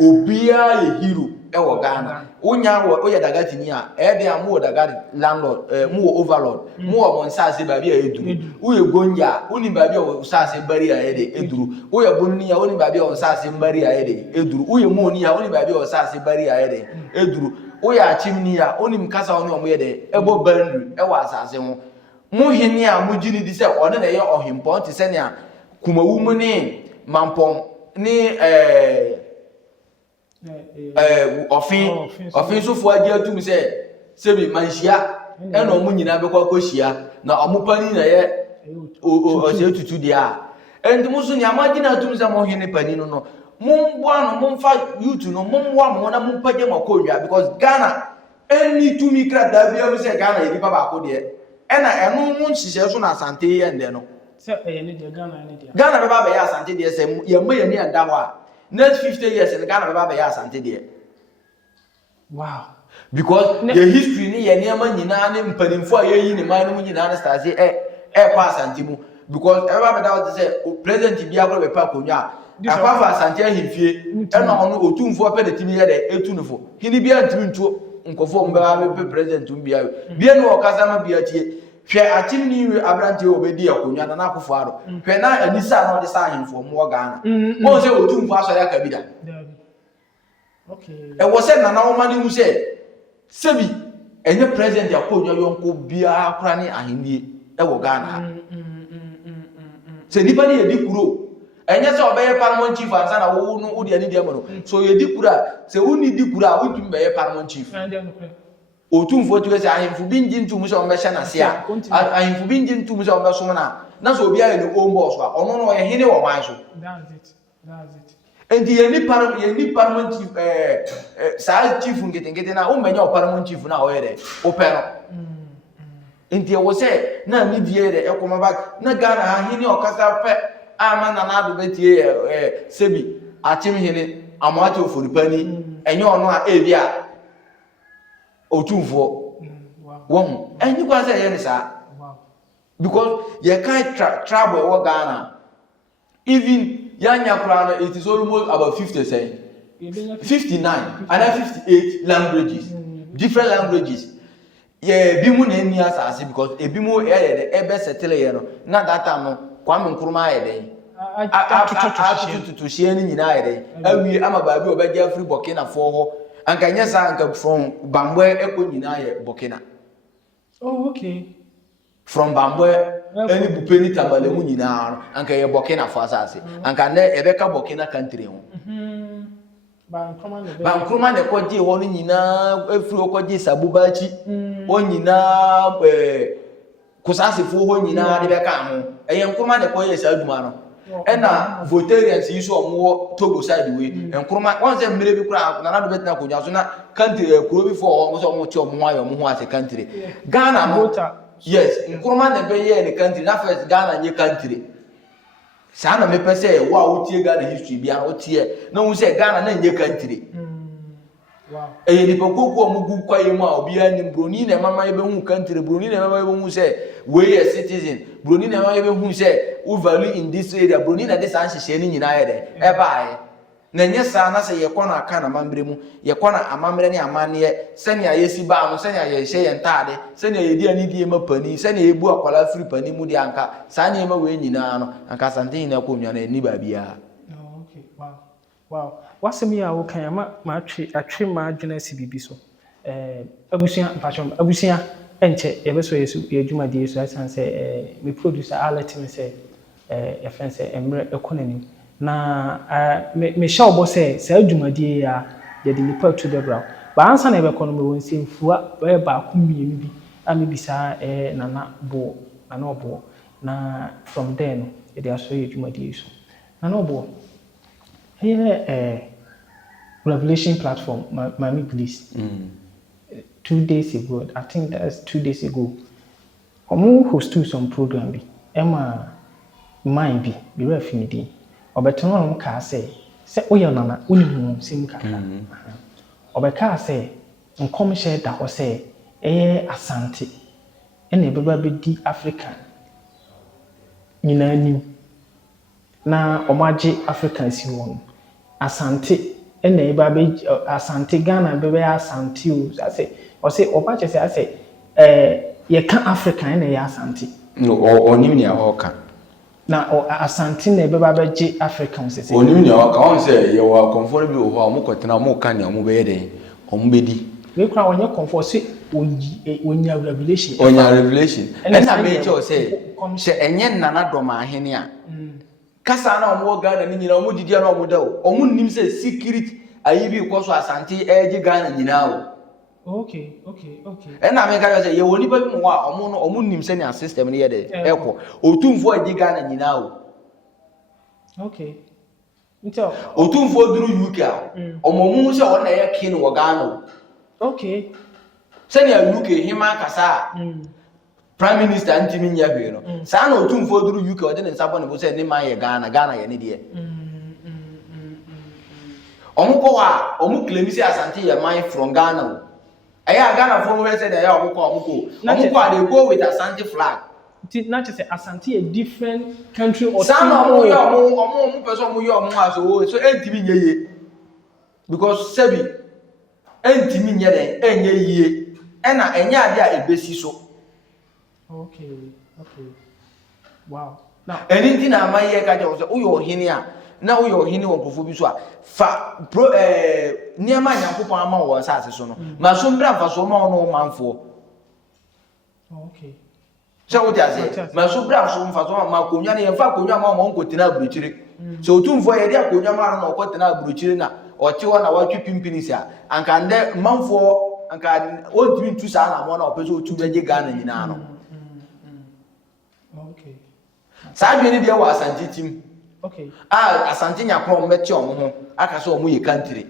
obi a ye hero e wo Ghana onya wo ye dagati ni a e de amu dagati landlord mu wo overlord mu wo monsase babia eduru wo ye gonja oni babia wo sase bari a ye de eduru wo ye bonni ya oni babia wo sase bari a ye de eduru wo ye mu oni ya oni babia wo sase bari a ye de eduru wo ye achimni ya oni mkasa oni omo ye de ebo bandru e wo asase ho mu hini a mu gini di se one na ye ohimpo nti se ne a kumawu mu ne mampom ne ofin so fo agi atum se bi manhia e no mu nyina be kwa kohia na omupani na ye o se tutu dia endi musu ni amagina atum se mo hini pani no mumboa no mumfa youth no mumwa mo na mumpaje makodwa because Ghana any to me kra da bia mu se Ghana ye baba akode e na eno mu nhihye so na asante ye nde no se ne de Ghana ne de Ghana be baba ye asante de se ye maye ni anda ho a next 50 years in Ghana be baba ye asante de wow because the history ni ye niam nyina ne mpanimfo a ye yi ni man no nyina na start say kwa asante mu because e baba da say president bia ko be pa konwa akwafa asante ahimfie e no ono otumfo pe de timi ye de etunufo hini bia ntimi ntuo nkofo mba be president bia bia no okasa ma bia tie hwe atimni we abrante obedi akonwa na akofo aro hwe na anisa na ode sa ahimfo mo Ghana mo se otumfo aso ya kabida okay e wo se na na wo mani mu se sebi enye president akonwa yonko bia akora ni ahimie e wo Ghana se nipa ni edi kuro enye se obeye paramount chief ansa na wo no odi ani dem no so ye di kura se woni di kura wotum be paramount chief otumfo tu se ahimfo binji ntum se o me hye na se a ahimfo binji ntum se o me so na so obi aye no ombo so a ono no ye hene wo man so that's it and ye ni paramount chief sa chief ngete na o menya o paramount chief na o ye de o pe no enti wo se na mi die de ekoma back na Ghana ha hene o kasa pe ama na na do betie sebi achim hene amati oforipani enye ono a ebia otumfo won enyi kwa say ye ni sa because ye kai trouble wo Ghana even yanya kura no it is almost about 50 say 59 and 58 languages different languages ye bi mu na eni asase because ebi mu ebe settle ye no na data no Kwame Nkrumah ye den atututu hie ni nyina ye den awie ama baabi obeje afri Burkina fo ho anka nyesa anka from Bambwe eko nyina ye Burkina oh okay from Bambwe any bupeni tambale mu nyina anka ye Burkina Faso ase anka na ebeka Burkina country ho ba nkroma ne kwaje ho no nyina efiri okwaje sabubachi ho nyina kusasefo ho nyina de beka ho eye nkroma ne kwaje saduma no ena votarians yi so omo Togo side we nkroma won se mmere bi kura na do betina ko nyaso na country kuro bi for omo so omo che omo ayo omo ho ase country Ghana mo yes nkroma ne be ye ne country na first Ghana nye country sa na me pese wo a wotie Ghana history bia wotie na wo se Ghana na nye country wow ni poko ko mu gu kwaye mu a obi ani broni na mama ye be hu country broni na mama ye be hu se we a citizen broni na mama ye be hu se we value in this area broni na this anhye ni nyina ye de e baaye na nye sa na se ye kona aka na mambre mu ye kona amambre ne amane se ne ayesi ba no se ne ayehye ye ntade se ne yedi ani die mapani se ne ebu akwala free pani mu di anka sa ne ma we nyina no anka sante na ko nwa na ni ba bia okay wow wasemi a wo kan ma atwe ma adwena si bibi so abusia mpachom abusia enche ye beso yesu ye adwuma die so asan se me producer alert me se ye fen se emre economy na me sha obo se adwuma die ya ye de nipa to the brow ba ansa na be kono me won se mfua ba ku mienu bi ami bisa nana obo na from there no ye de aso ye adwuma die so nana obo here Revelation platform, Mami Bliss. 2 days ago, I think that's 2 days ago. Omo hosted some program bi. Emma mind be refinidi. Obetono no ka say oya nana uni hu sim kaka. Obeka say nkom share da ho say asante. Ene beba be di African. Nyina anim. Na omaje African si won. Asante ene eba be asante Ghana be asante o say obache say ye kan African ene ye asante no onim ne ahoka na asante na beba be je African say onim ne ahoka on say ye wa comfort bi o ho amukotena mu kan ne omu be ye den omu be di we kra onye comfort say onya revelation ena me che o say enye nana doma ahene a kasa na omo Ghana ni nyina omo didi na omo da o omo nim se secret ayibi ko so asante eje Ghana nyina o okay ena me ka say ye woni ba bi mo a omo nim se ni system ni ye de eko otumfo eje Ghana nyina o okay nto otumfo duru UK a omo mu se wona ye kin wo Ghana o okay se ni UK hima kasa Prime Minister Antimi Nyahwe no sa na otumfo duru UK ode ne nsabo ne bo se ne man ye Ghana ye ne de omo ko wa omo claim say asante ye man from Ghana aya Ghana for we say that ya omo ko they go with asante flag not just say asante a different country or sa na omo person omo ye omo aso so Antimi nyeye because sebi Antimi nye den enye yie ena enye ade a ebesi so. Okay. Wow. Now, anything na my year ka je say uyo hini a na uyo hini wo profo bi so a fa niama nyankopon ama wo asase so no ma so mbra fa so ma no manfo. Okay. So what you say? Ma so mbra so mfa so ma konwa na ye fa konwa ma mo nkotina aburuchire. So otumfo ye dia konwa ma no okotina aburuchire na ote wo na watwi pimpinisi a anka nde manfo anka ontimi ntu sa na mo na opeso otu beje Ghana nyina no. Okay. Sa bi ni bia wa asante tim. Okay. Asante nya kro mbeti omo ho aka so omo ye country.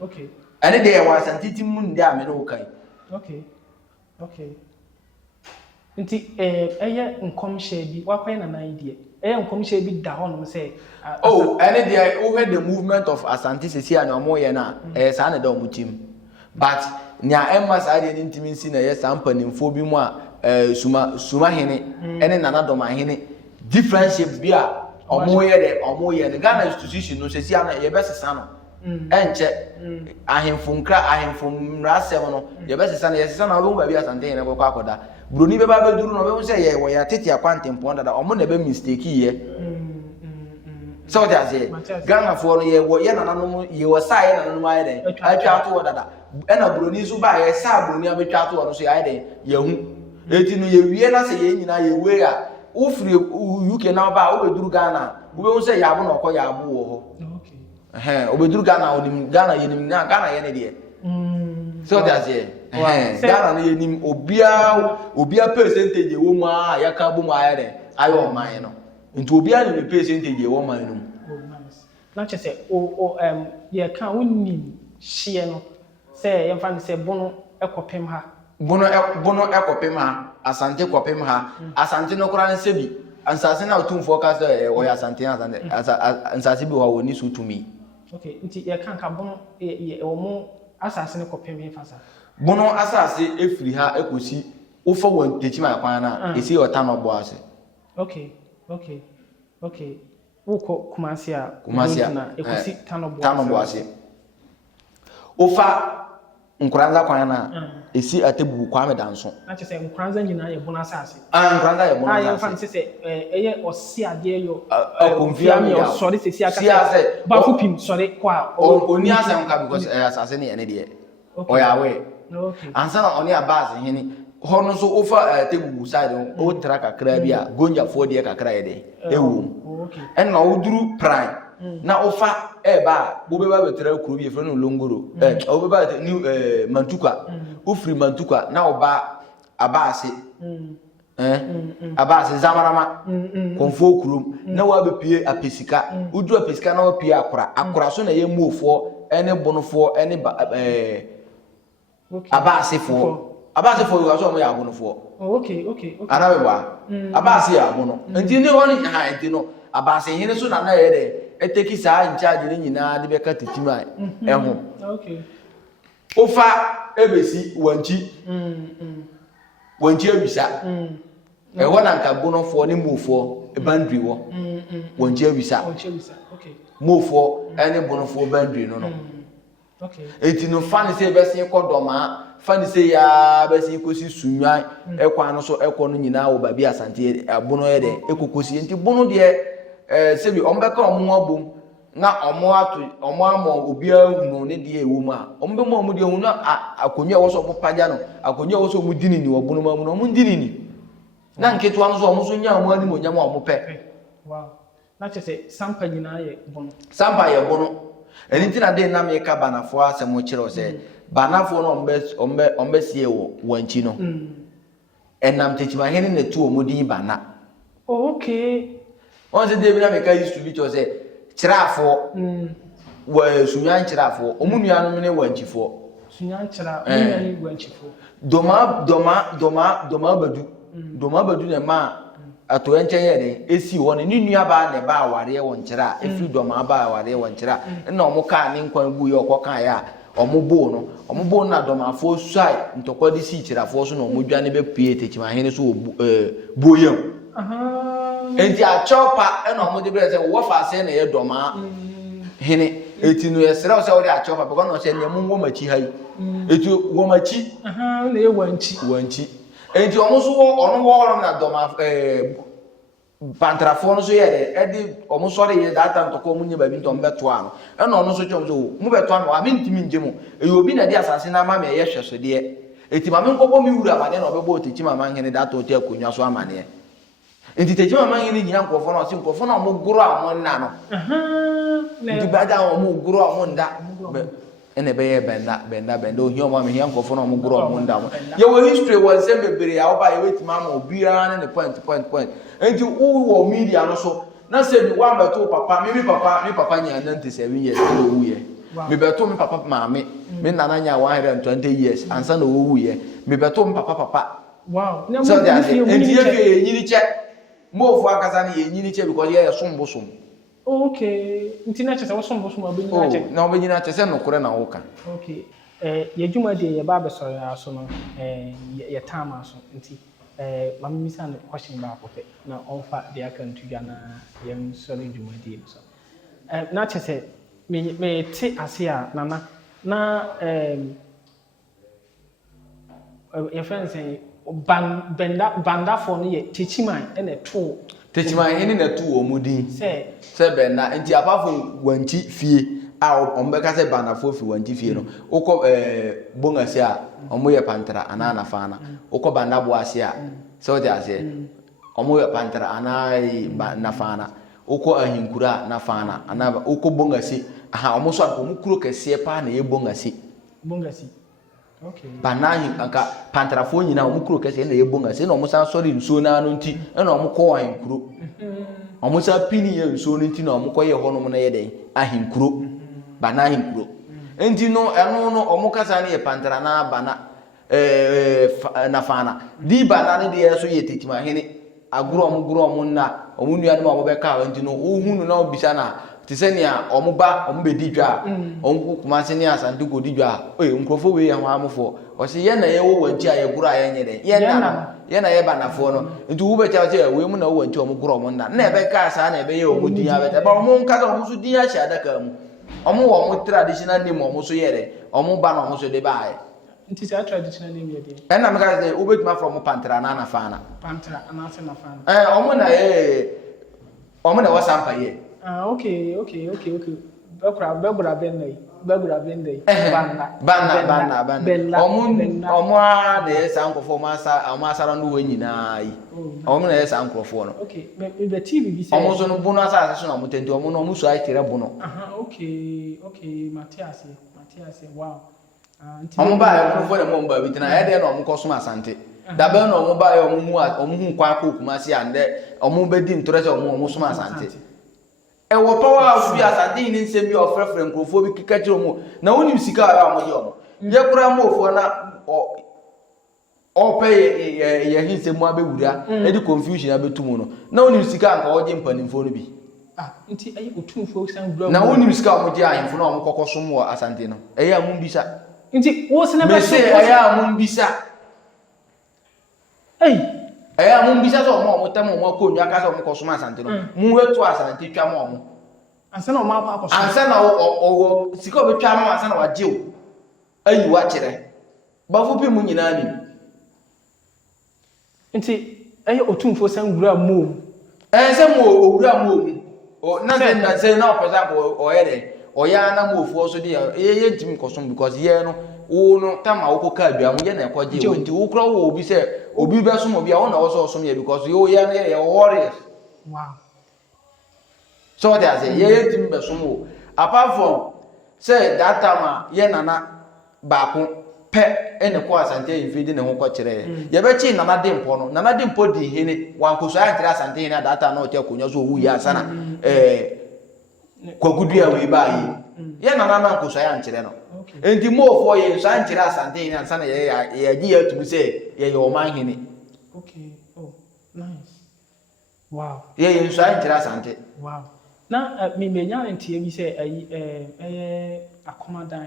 Okay. Ane de wa asante tim mu ndi ame no kai. Okay. Nti eye nkom share bi wakwa na nan die. Eye nkom share bi da hono say ane de over the movement of asante sesi anya omo ye na sa na da omo tim. But nya emma sa de ntimi nsi na ye sampanimfo bi mu a suma hene ene nana doma hene different shapes bi a omo ye de Ghana institution no sesi ana ye besesa no enche ahemfo mrasem no ye besesa no ye sesa na obo ba bi asante hene kwa akoda broni be ba beduru no be se ye wo ya tete akwantempo ndada omo na be mistake ye so that say Ghana for no ye nana no ye wo sa ye nana no aye de atwa to wo dada ena broni so ba ye sa broni abetwa to wo no so ye aye de ye hu eti no ye wie na se ye nyina ye we a wo free UK na ba wo beduru Ghana wo be say yabo na okọ yabo wo ho okay obeduru Ghana onim Ghana yenim na Ghana ye ne de so that's it Ghana no yenim obia percentage wo mu a ya ka bo mu aye de ayo man no nti obia ne percentage wo man no na che say ye kan wonni hye no say ye fa ne say bono ekopem ha bono ekopem ha asante kopem ha asante no kora nse bi ansase na otumfo ka say wo ya asante ansase bi wo ni so tumi okay nti ye kan ka bono ye omo asase ne kopem he fasa bono asase efiri ha ekosi ofa won techima kwan na esi ota no bo ase okay woko kumasi na ekosi tano bo ase ofa nkranza kwan na esi atebu kwa medanso na che say nkranza nyina ye bono asase nkranza ye bono asase ye fan se eye osi ade yo konfia mi sorry se si aka ba fupim sorry kwa oni asem ka because asase ne ene de oyawe okay ansa na oni abase hini hono so ofa tebu side o tra kakra bia gonja fo de kakra ye de ewu okay en na oduru prime na ofa eba bo be ba betra kuro bi efre no longoro o be ba new mantuka ofri mantuka na oba abase abase zamarama konfo kurum na wa be pie apesika udu apesika na wa pie akora so na ye muofo ene bonofo ene abase fo yo so mo ya bonofo okay ana be ba abase ya bono nti ne woni ha nti no abase hene so na ye de eteki sa in charge ni nyina de be ka titima eho okay ofa ebesi wanchi abisa wona nka bonofo ni mofo boundary wo wanchi abisa okay mofo ene bonofo boundary no okay eti no fani se besi kodoma fani se ya besi kosi sunwan ekwa no so ekọ no nyina wo babi asante abono ye de ekokosi enti bono de sebi ombeka omo abom na omo amo obi ahunu ne de ewu ma ombe mo omo de ehunu akonwa wo so popaja no akonwa wo so mu dini ni obono ma mu no mu dini ni na nketu an so omo so nya mo ani mo nya mo omo pe wow na che say sampa nyina ye bono sampa ye bono eni tina de na me ka banafo asemo kire se banafo no ombe sie wo wanchi no enam techima hene ne tu omodi bana okay on se de bi na me ka history bi to se kirafo wa sunyan kirafo omunua no ne wanchifo sunyan kira omunua ne wanchifo doma badu ne ma ato enchen ye de esi wo ne nua ba ne ba aware won kira efi doma ba aware won kira na omo ka ne nkwan bu ye okokan ya omo bo na doma fo swai ntokodi si kirafo so na omo dwa ne be pie techima hene so boyem enti a chopa eno omo de bre se wo fa se na ye doma hene eti no yesra o se wo de a chopa because no se nyemu wo machi hai eti wo machi na ye wanchi enti omo so ono wo na doma pantrafo no so ye de edi omo so de ye data ntoko mu nya ba bi ntom beto ano eno ono so chom so mu beto ano ami ntimi njemu e obi na de asase na ma me ye hwe so de eti ma me nkobọ mi wura amane na obebo techi ma ma ngene data oti akonwa so amane enti techi ma ma ngene nyina nkofo na o si nkofo na omo goro amo nna no enti bada omo goro amo nda ene be ye benda ohi omo me hian nkofo na omo goro amo nda mo ye wo history wo se bebere ya oba ye wetima ma obiara ne point enti wo media no so na se bi wa beto papa mi papa nya 97 years no wu ye me beto mi papa maame me nana nya 120 years ansa na wu ye me beto mi papa wow so that enti ye fe nyini che mo fu akasa na ye nyini che because ye sombosom okay nti na che se wo sombosom abenyina che na obenyina che se no kore na wo ka okay ye dwuma de ye ba be so ya so no ye tama so nti mam misa no question ba ko pe na onfa de aka ntugwa na yem sori dwuma de so na che se me te ase a nana na your friends say banda for no ye techiman ene to techima hene na tu omudi se benda enti apafo wanchi fie ombeka se banafo fi wanti fie no ukọ bonga se a omo ye pantara ana na fana ukọ banda bo ase a so de ase omo ye pantara ana na fana ukọ ahinkura na fana ana ukọ bonga se aha omo so omo kuro kese pa na ye bonga se okay banahi anka pantara fo nyina omo kuro kese na ye bonga se na omo san sori nso na no nti na omo kọ ahinkuro omo sa pini ye nso no nti na omo kọ ye honom na ye den ahinkuro bana hinkuro enti no eno no omo kasa na ye pantara na bana na fana di bana ne de so ye tetima hene aguro omo na omo nua no omo be ka enti no ohunu na obisa na tisenia omo ba omo be didwa omo kuma se ni asante go didwa nkrofo we ye ho amfo o se ye na ye wo wanti aye guro aye nyede ye na ye banafo no enti wo be cha se we mu na wo wanti omo guro omo na ebe ka sa na ebe ye omo din abeta ba omo nka omo so din a sha adaka mu omo wo mo traditional name omo so yere omo ba na omo so de ba nti sa traditional name ye de na me ka say obetuma from pantara na fana pantara ana se na fana omo na wasampa ye okay bagura bendai banna omo a de sankofo ma sara ndo we nyina yi omo na ye sankofo no okay be TV bi say omo so no bunu asa so na mo tenti omo no omo so ai kire bu no okay Matthias wow omo ba ya ko fo na mo ba bi tina e de na omo ko so asante da be na omo ba ya omo hu kwa ko kuma si ande omo be di ntore se omo so asante wo power of bi asante ni nsem bi ofrefre nkrofo bi kika kire omo na woni sika ya omo je omo ye kura mo ofo na o pay ye hinsem abewura e di confusion abetumu no na woni sika anka oje mpanimfo no bi nti ayi otumfo san gura na woni sika omo je ahimfo na omo kokosom wo asante no eya mu bisa nti wo se na be so eya mu bisa eya mu bisa so omo tamo omo ko nwa ka so omo kosom asante no mu wetu asante twa mo omo ansa na omo akọ ansa na o sika obetwa mo ansa na waje o ayi wa kire bafo pi mu nyina ni nti ayi otumfo san gura mo se mo owura mo o na se na opesa ko o yere o ya na mo ofu so de ye ntim kosom because ye no wo no tama wo ka bia mo ye na ekoje wo nti wo kro wo obi se obi be so mo bia wo na wo so som ye because yo ya na ye warriors wow so that say ye ntim be so mo apart from say that time ye nana ba ko pe ene ko asante infidi ne ho ko kire ye be chi nana dempo no nana dempo di hene wan ko so antira asante hene data na o te konyo so wu ya sana kwagudua we ba ye nana na ko so ya nkire no enti mo fo ye so antira asante hene sana ye gi ya tumu se ye yo man hene okay oh nice wow ye so antira asante wow na me menya ntie bi se ayi akomadan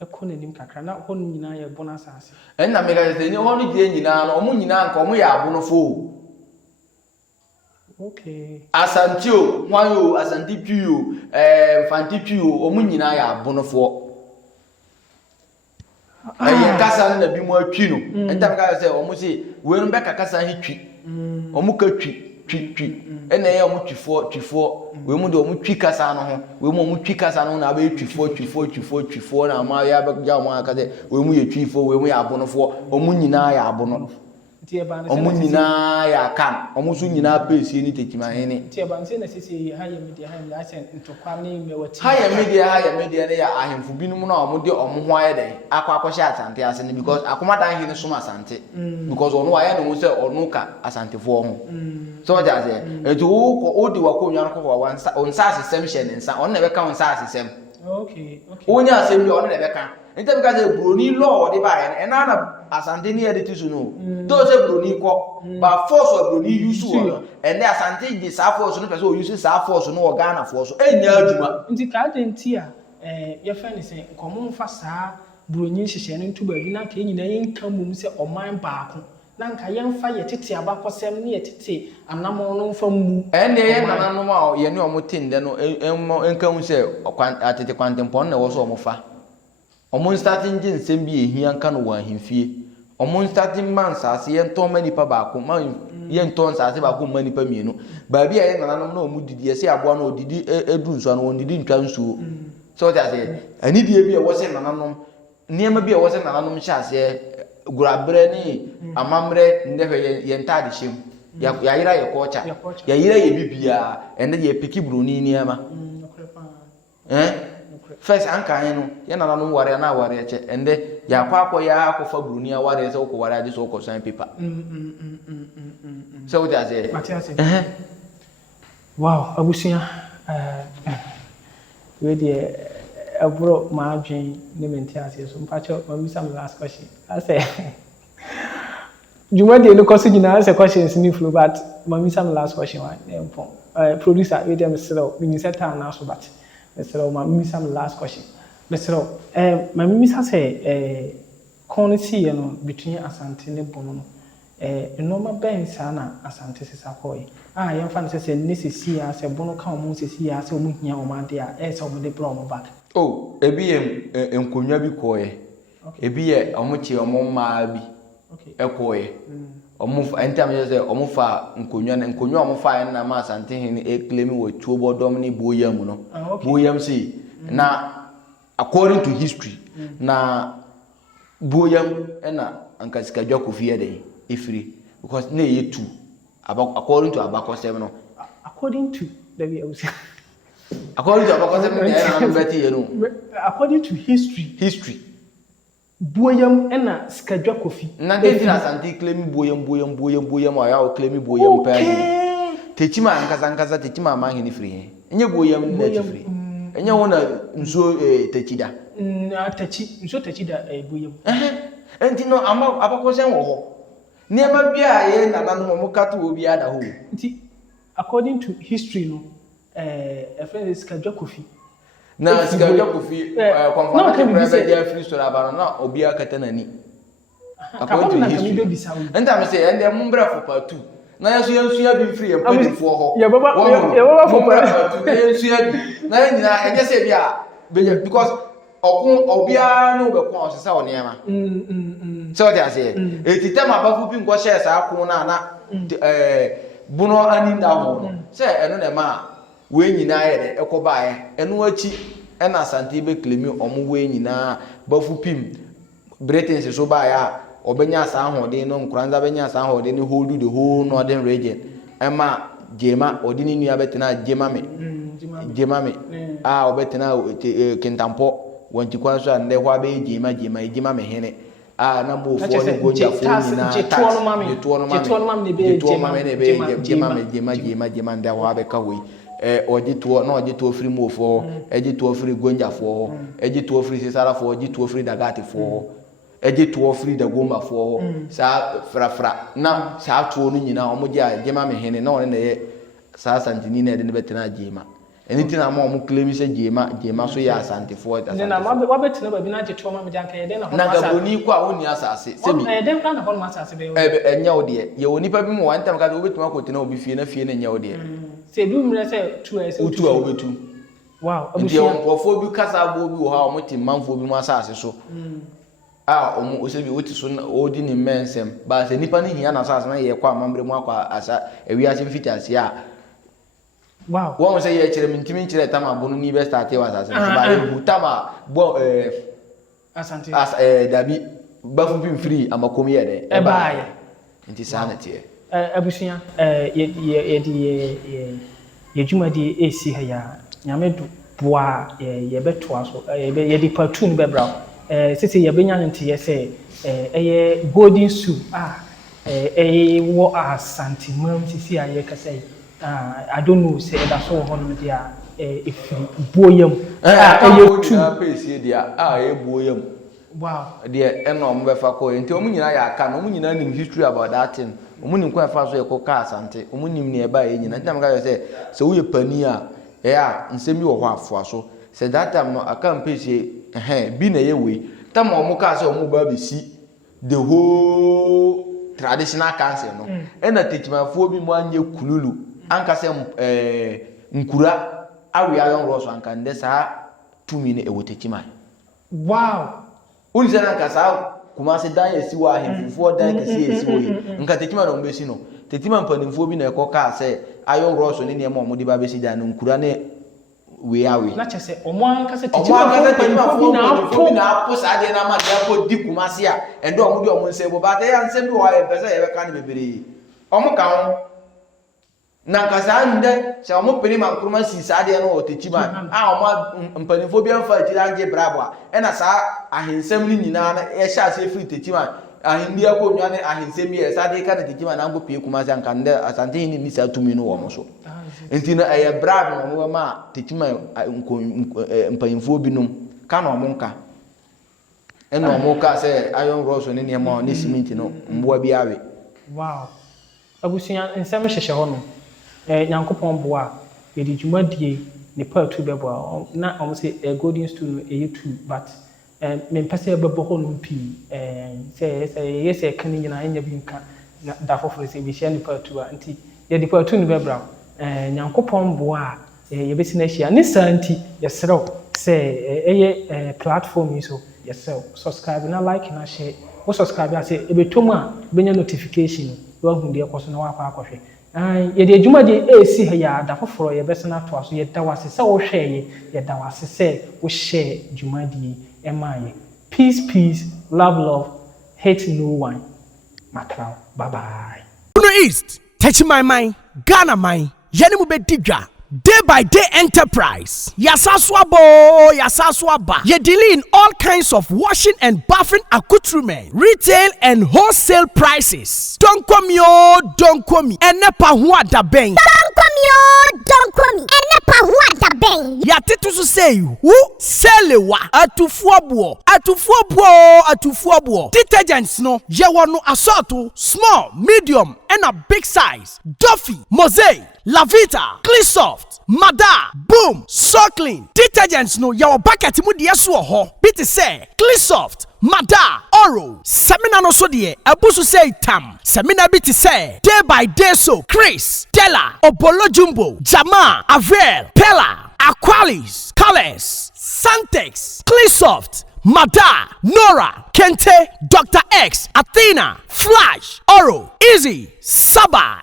ekononim kakra na ho nyina ye bonus ase na me ga se ni ho ni die nyina no omo nyina nka omo ya abono fo okay asantio hwan asanti pio fanti pio omo nyina ya abono fo ayi kasa na bi mu atwi no enta me ga se omo se we no be kasa hi twi omo ka twi ene ye omo twifo we mu de omo twi kasa no ho we mu omo twi kasa no na be twifo na ma ya be ja omo aka se we mu ye twifo we mu ya abonofo omo nyina ya abono tie ba na omo nyina ya kan omo so nyina pesi ni tekima hene tie ba nse na sisi ha ye media ha ya sen ntokwa ne mewati ha ye media ne ya ahemfu binum na omo de omo ho aye den akwakohye asante ase ne because akomadan hene so asante because ono aye no se ono ka asante fo ho so ja se etu o di wakonwa ko wa onsa asesem hye ne nsa on na be ka onsa asesem okay onya asem bi on na be ka ente be ka se broni law de ba ye na na asante ni edit so no do se broni ko ba force of broni use wo and the asante di sa force no person o use sa force no o Ghana force enya adwuma nti ka denti a ye fa ne se komo mfa sa broni hyehyɛ no ntuba bi na ka nyina yen kan mum se oman baako na nka yemfa ye tete abakosem ne ye tete anamo no mfa mu ene ye nananom a ye ne omotinde no enka hu se atete kwantempon na wo so omofa omon starting gin sem bi ehia nka no wan himfie omon starting man sase ye nton manipa baako man ye nton sase baako manipa mienu ba bia ye nananom na omudidi ye se aboa na odidi edu nso na odidi ntwa nsuo so that say ani die bi e wo se nananom niema bi e wo se nananom hye ase gurabre ni amamre ndehwe ye ntade hyem ya yira ye kocha ya yira ye bibia ende ye piki bruni niema first anka no ye nananom ware na ware che ende ya kwakọ ya akọfa bruni a ware se okọ ware ade so okọ sign paper so that say wow abusia we dey abro ma adwen ne mentiase so mpacho mami some last question I say Juma dey no question nyina say questions ni flow but mami some last question one empon producer we dem sell we set time now so but sell mami some last question me sell mami say consi no between Asante ne Bono no normal ben sana Asante sisa koi yɛn fa no sɛ ne sisi a sɛ Bono ka ɔmo sisi a sɛ ɔmo hia ɔmo ade a sɛ ɔmo de bra ɔmo back ebi yɛ nkonwa bi kɔɛ ebi yɛ ɔmo kye ɔmo mmaa bi ɛkɔɛ ɔmo fa ntam yɛ sɛ ɔmo fa nkonwa ɔmo fa yɛn na ma Asante hen claim wɔ tuo bɔdɔm ne boyam no boyam si na according to history na boyam ɛna ankasika dwa kofi yɛ den efiri because na yɛ tu according to Abakosem no according to according to history boyam ena skadwa kofi na dey na Asante claim boyam aya o claim boyam pa yi techima ankasa techima ma hini free enye boyam na free enye wona nso techida na nso techida boyam enti no Abakosem wo ho niema bia ye nananom mo kato obi ada ho nti according to history no a friend is skadwa kofi na skadwa kofi confirm private dia free story aba no na obi akata nani according to history enta me say ende mo mbra for part 2 na yeso yensu ya bi free empedifo ho ya baba for part 2 yensu ya bi na nyina enye say bia because obi a no be kwa osesa oniema so what I say etita ma bafu bi ngo share sa akon na Bono ani da ho no say eno na ma we nyina ye de ekoba ye eno achi ena Asante be claim omo we nyina bafu pim Britain so ba ya obenya sa ahoden no nkranza benya sa ahoden ni hold the whole northern region ema jema odini nua betena jema me obetena kintampo wanti kwa so ande hwa be jema me hene na mo fo ni gonja fo ni na jetuo no mame ne be jema nda hwa be ka we ojetuo free mo fo ejetuo free gonja fo ejetuo free sisara fo ejetuo free dagati fo ejetuo free dagoma fo sa frafra na sa tuo no nyina omo jema me hene na one ne sa Asante ni na de ne betena jema anything am o claim say jema so ya Asante for it na wa betina ba bi na jetuo ma me janka ye de na ho na gaboni kwa woni asase se bi dem ka na ho ma asase be enya wo de ye woni pa bi mo wan tam ka wo betuma ko tena obi fie na fie na enya wo de se bi mre se tu e se tu a wo betu wow abusia nkofo bi kasa bo bi wo ha o moti manfo bi mo asase so omo o se bi woti so odi ni mensem ba se nipa ni hia na asase na ye kwa amambre mu akwa asa ewi ase mfiti ase wow wọ́n say ye kire mintimi kire tama Bono ni be start e wasase ba e butama bo Asante dabi bafu bi free amakomi ye de e ba ye nti sanity abusia ye juma di esi ha ya nyame do boa ye beto aso ye di part 2 ni be bra sisi ye benya nti ye say ye golden soup wo Asante mam sisi aye kasai I don't know say that so hono dia if boyam tu pese dia boyam wow dia eno mo be fa ko enti omu nyina ya aka no omu nyina nim history about that thing omu nim kwa fa so ye ko ka Asante omu nim ne e ba ye nyina ntam ka say se wo ye pani a nsemi wo ho afo so say that time no aka pese bi na ye we tam omu ka say omu ba be si the whole traditional council no ena techimafo bi mo anye kululu anka se nkura awe ayon roso anka nde sa 2 minutes ewo techima wow uni se anka sa kuma se dan esi wa ahemfufo dan kesi esi wo nka techima no mbesi no techima mpanimfo bi na ekoka se ayon roso ne ne mo de ba besi dan nkura ne we na chese omo anka se teaching na post ade na ma dia ko di kumase a endo omo di omo nse bo ba te ya nse bi wo ya pese ye be ka na bebere omo ka ho na kasa nde se omo peni man kuruma si sa ade no otechi man omo mpanifo bi amfa ti anje brabo a na sa ahensem ni nyina na ye sha se free techi man ahindi akonnwa ne ahensem ye sa de ka na techi man na go pie kumase anka nde asante ni sa tumi no wo mo so enti na eye brabo no ma techi man mpanifo bi num ka na omo nka eno omo ka se iron rods ne ne ma ne cement no mboa bi awe wow abusunya nsem hyehye ho no nyankopon boa yedi dwumadie ne part 2 bebo na omo se golden stool no e2 but me mpese bebo ho no pi se yes e kan nyina enya bi nka da foforo se bi hia ne part 2 anti yedi part 2 no bebra nyankopon boa yebesi na hia ne santi yesrew se eye platform yi so yesrew subscribe na like na share wo subscribe ase ebetom a benya notification wo hu de ekoso na wa akwa yede adwuma de esi ha ya da foforo ye besena to aso ye da wase se wo hwe ye da wase se wo share dwuma de emaye peace love hate no one matraw bye bye Uno East touch my mind Ghana mind yene mu be digwa Day by day enterprise. Yasaswabo, yasaswaba. Ye deal in all kinds of washing and bathing accoutrement, retail and wholesale prices. Don't come yo, don't come me. Enepa huwa da beng. Don't come yo, don't come me. Enepa huwa da beng. Yatitu to say who selewa atufuabuo, atufuabuo. Detergents no, ye wano assorto, small, medium, and a big size. Duffy, Mosaic, Lavita, Cleansoft, Mada, Boom, So Clean. Detergents no yawa bucket mu de so ho. Bit say Cleansoft, Mada, Oro. Semina no so de abusu say tam. Semina bit say Day by Day so Chris, Della, Obolo Jumbo, Jama, Avel, Pella, Aqualis, Colors, Santex, Cleansoft, Mada, Nora, Kente, Dr. X, Athena, Flash, Oro, Easy, Saba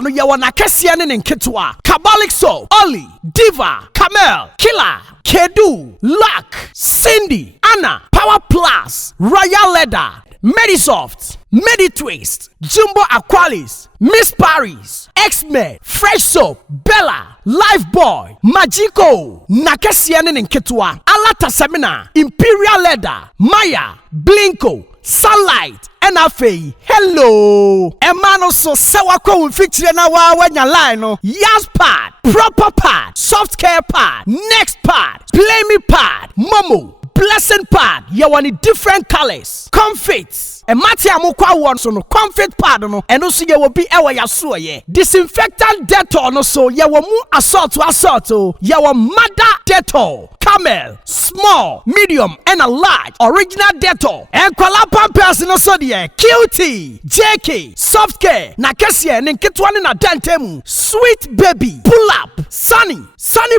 no yawana kesiane nketwa, Kabalik Soap, Oli, Diva, Camel, Killer, Kedu, Luck, Cindy, Anna, Power Plus, Royal Leather, Medisoft, Meditwist, Jumbo Aqualis, Miss Paris, X-Men, Fresh Soap, Bella, Lifebuoy, Magico, Nakesiane nketwa, Alata Semina, Imperial Leather, Maya, Blinko, Sunlight, NFA, hello. Emano so sewa kwa feature na wanya line no. Yas pad, proper pad, soft care pad, next pad, play me pad, Momo, blessing pad. You want different colors, comfits. And Mati amukwa one so no comfort pad no. And also you will be ewa yasuo ye. Disinfectant Dettol no so you will mu assault. You will Mada Dettol, Camel, small, medium, and a large original Dettol. And Kuala Pampers no so die QT, JK, soft care, Nakesia, Ninketwani na Dantemu, sweet baby, pull up, sunny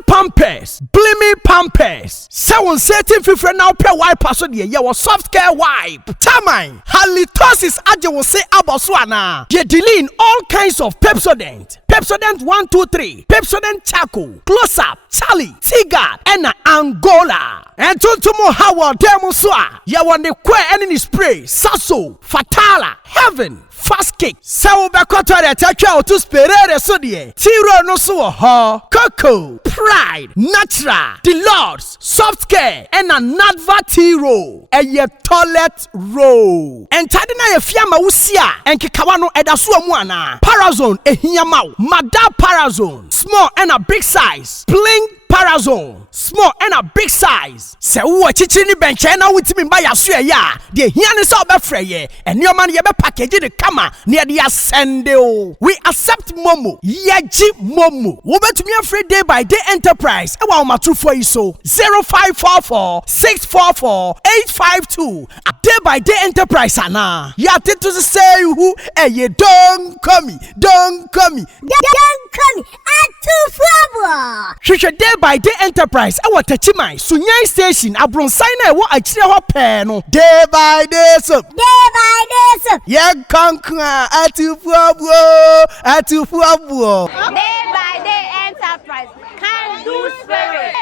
Pampers, blimmy Pampers. Someone setting fifre now per wipe so die you soft care wipe. Tamine, halitosis aje will say aboswana. Ye deal in all kinds of Pepsodent. Pepsodent 1, 2, 3, Pepsodent Charcoal, Close Up, Charlie, Tigard, and Angola. And Tuntumo Howard Demuswa. Ya want the queer enemy spray, Sasso, Fatala, Heaven, Fast Kick, Sao Bakota, Taka to Sperere Sodie, Tiro no so ha, Coco, Pride, Natural, The Lords, Soft Care, and a Nadva Tiro, and your toilet roll. And Tadina Fiamma Usia, and Kikawano Edasuamwana, Parazone, Ehiamau, Mada Parazone, small and a big size, Bling Parazone, small and a big size. Se uwa chichini benche na witimi mba ya suya ya. Die hiani sa obe freye. And your man yebe package de kama. Ni adi ya sende o. We accept Momo. Yeji Momo. Ube tumi ya free day by day enterprise. Ewa umatru for iso. 0544-644-852. A day by day enterprise ana. Ya titu say who. Ye don't come me. Don't come me. Don't come atu fwabo. Shusha day by day enterprise. Ewa tachimai. Sunyai station. Abronsai na ewa achire ho pe no. Day by day so. Day by day so. Ye kankwa atu fwabo. Day by day enterprise. Can do spirit.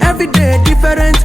Every day different.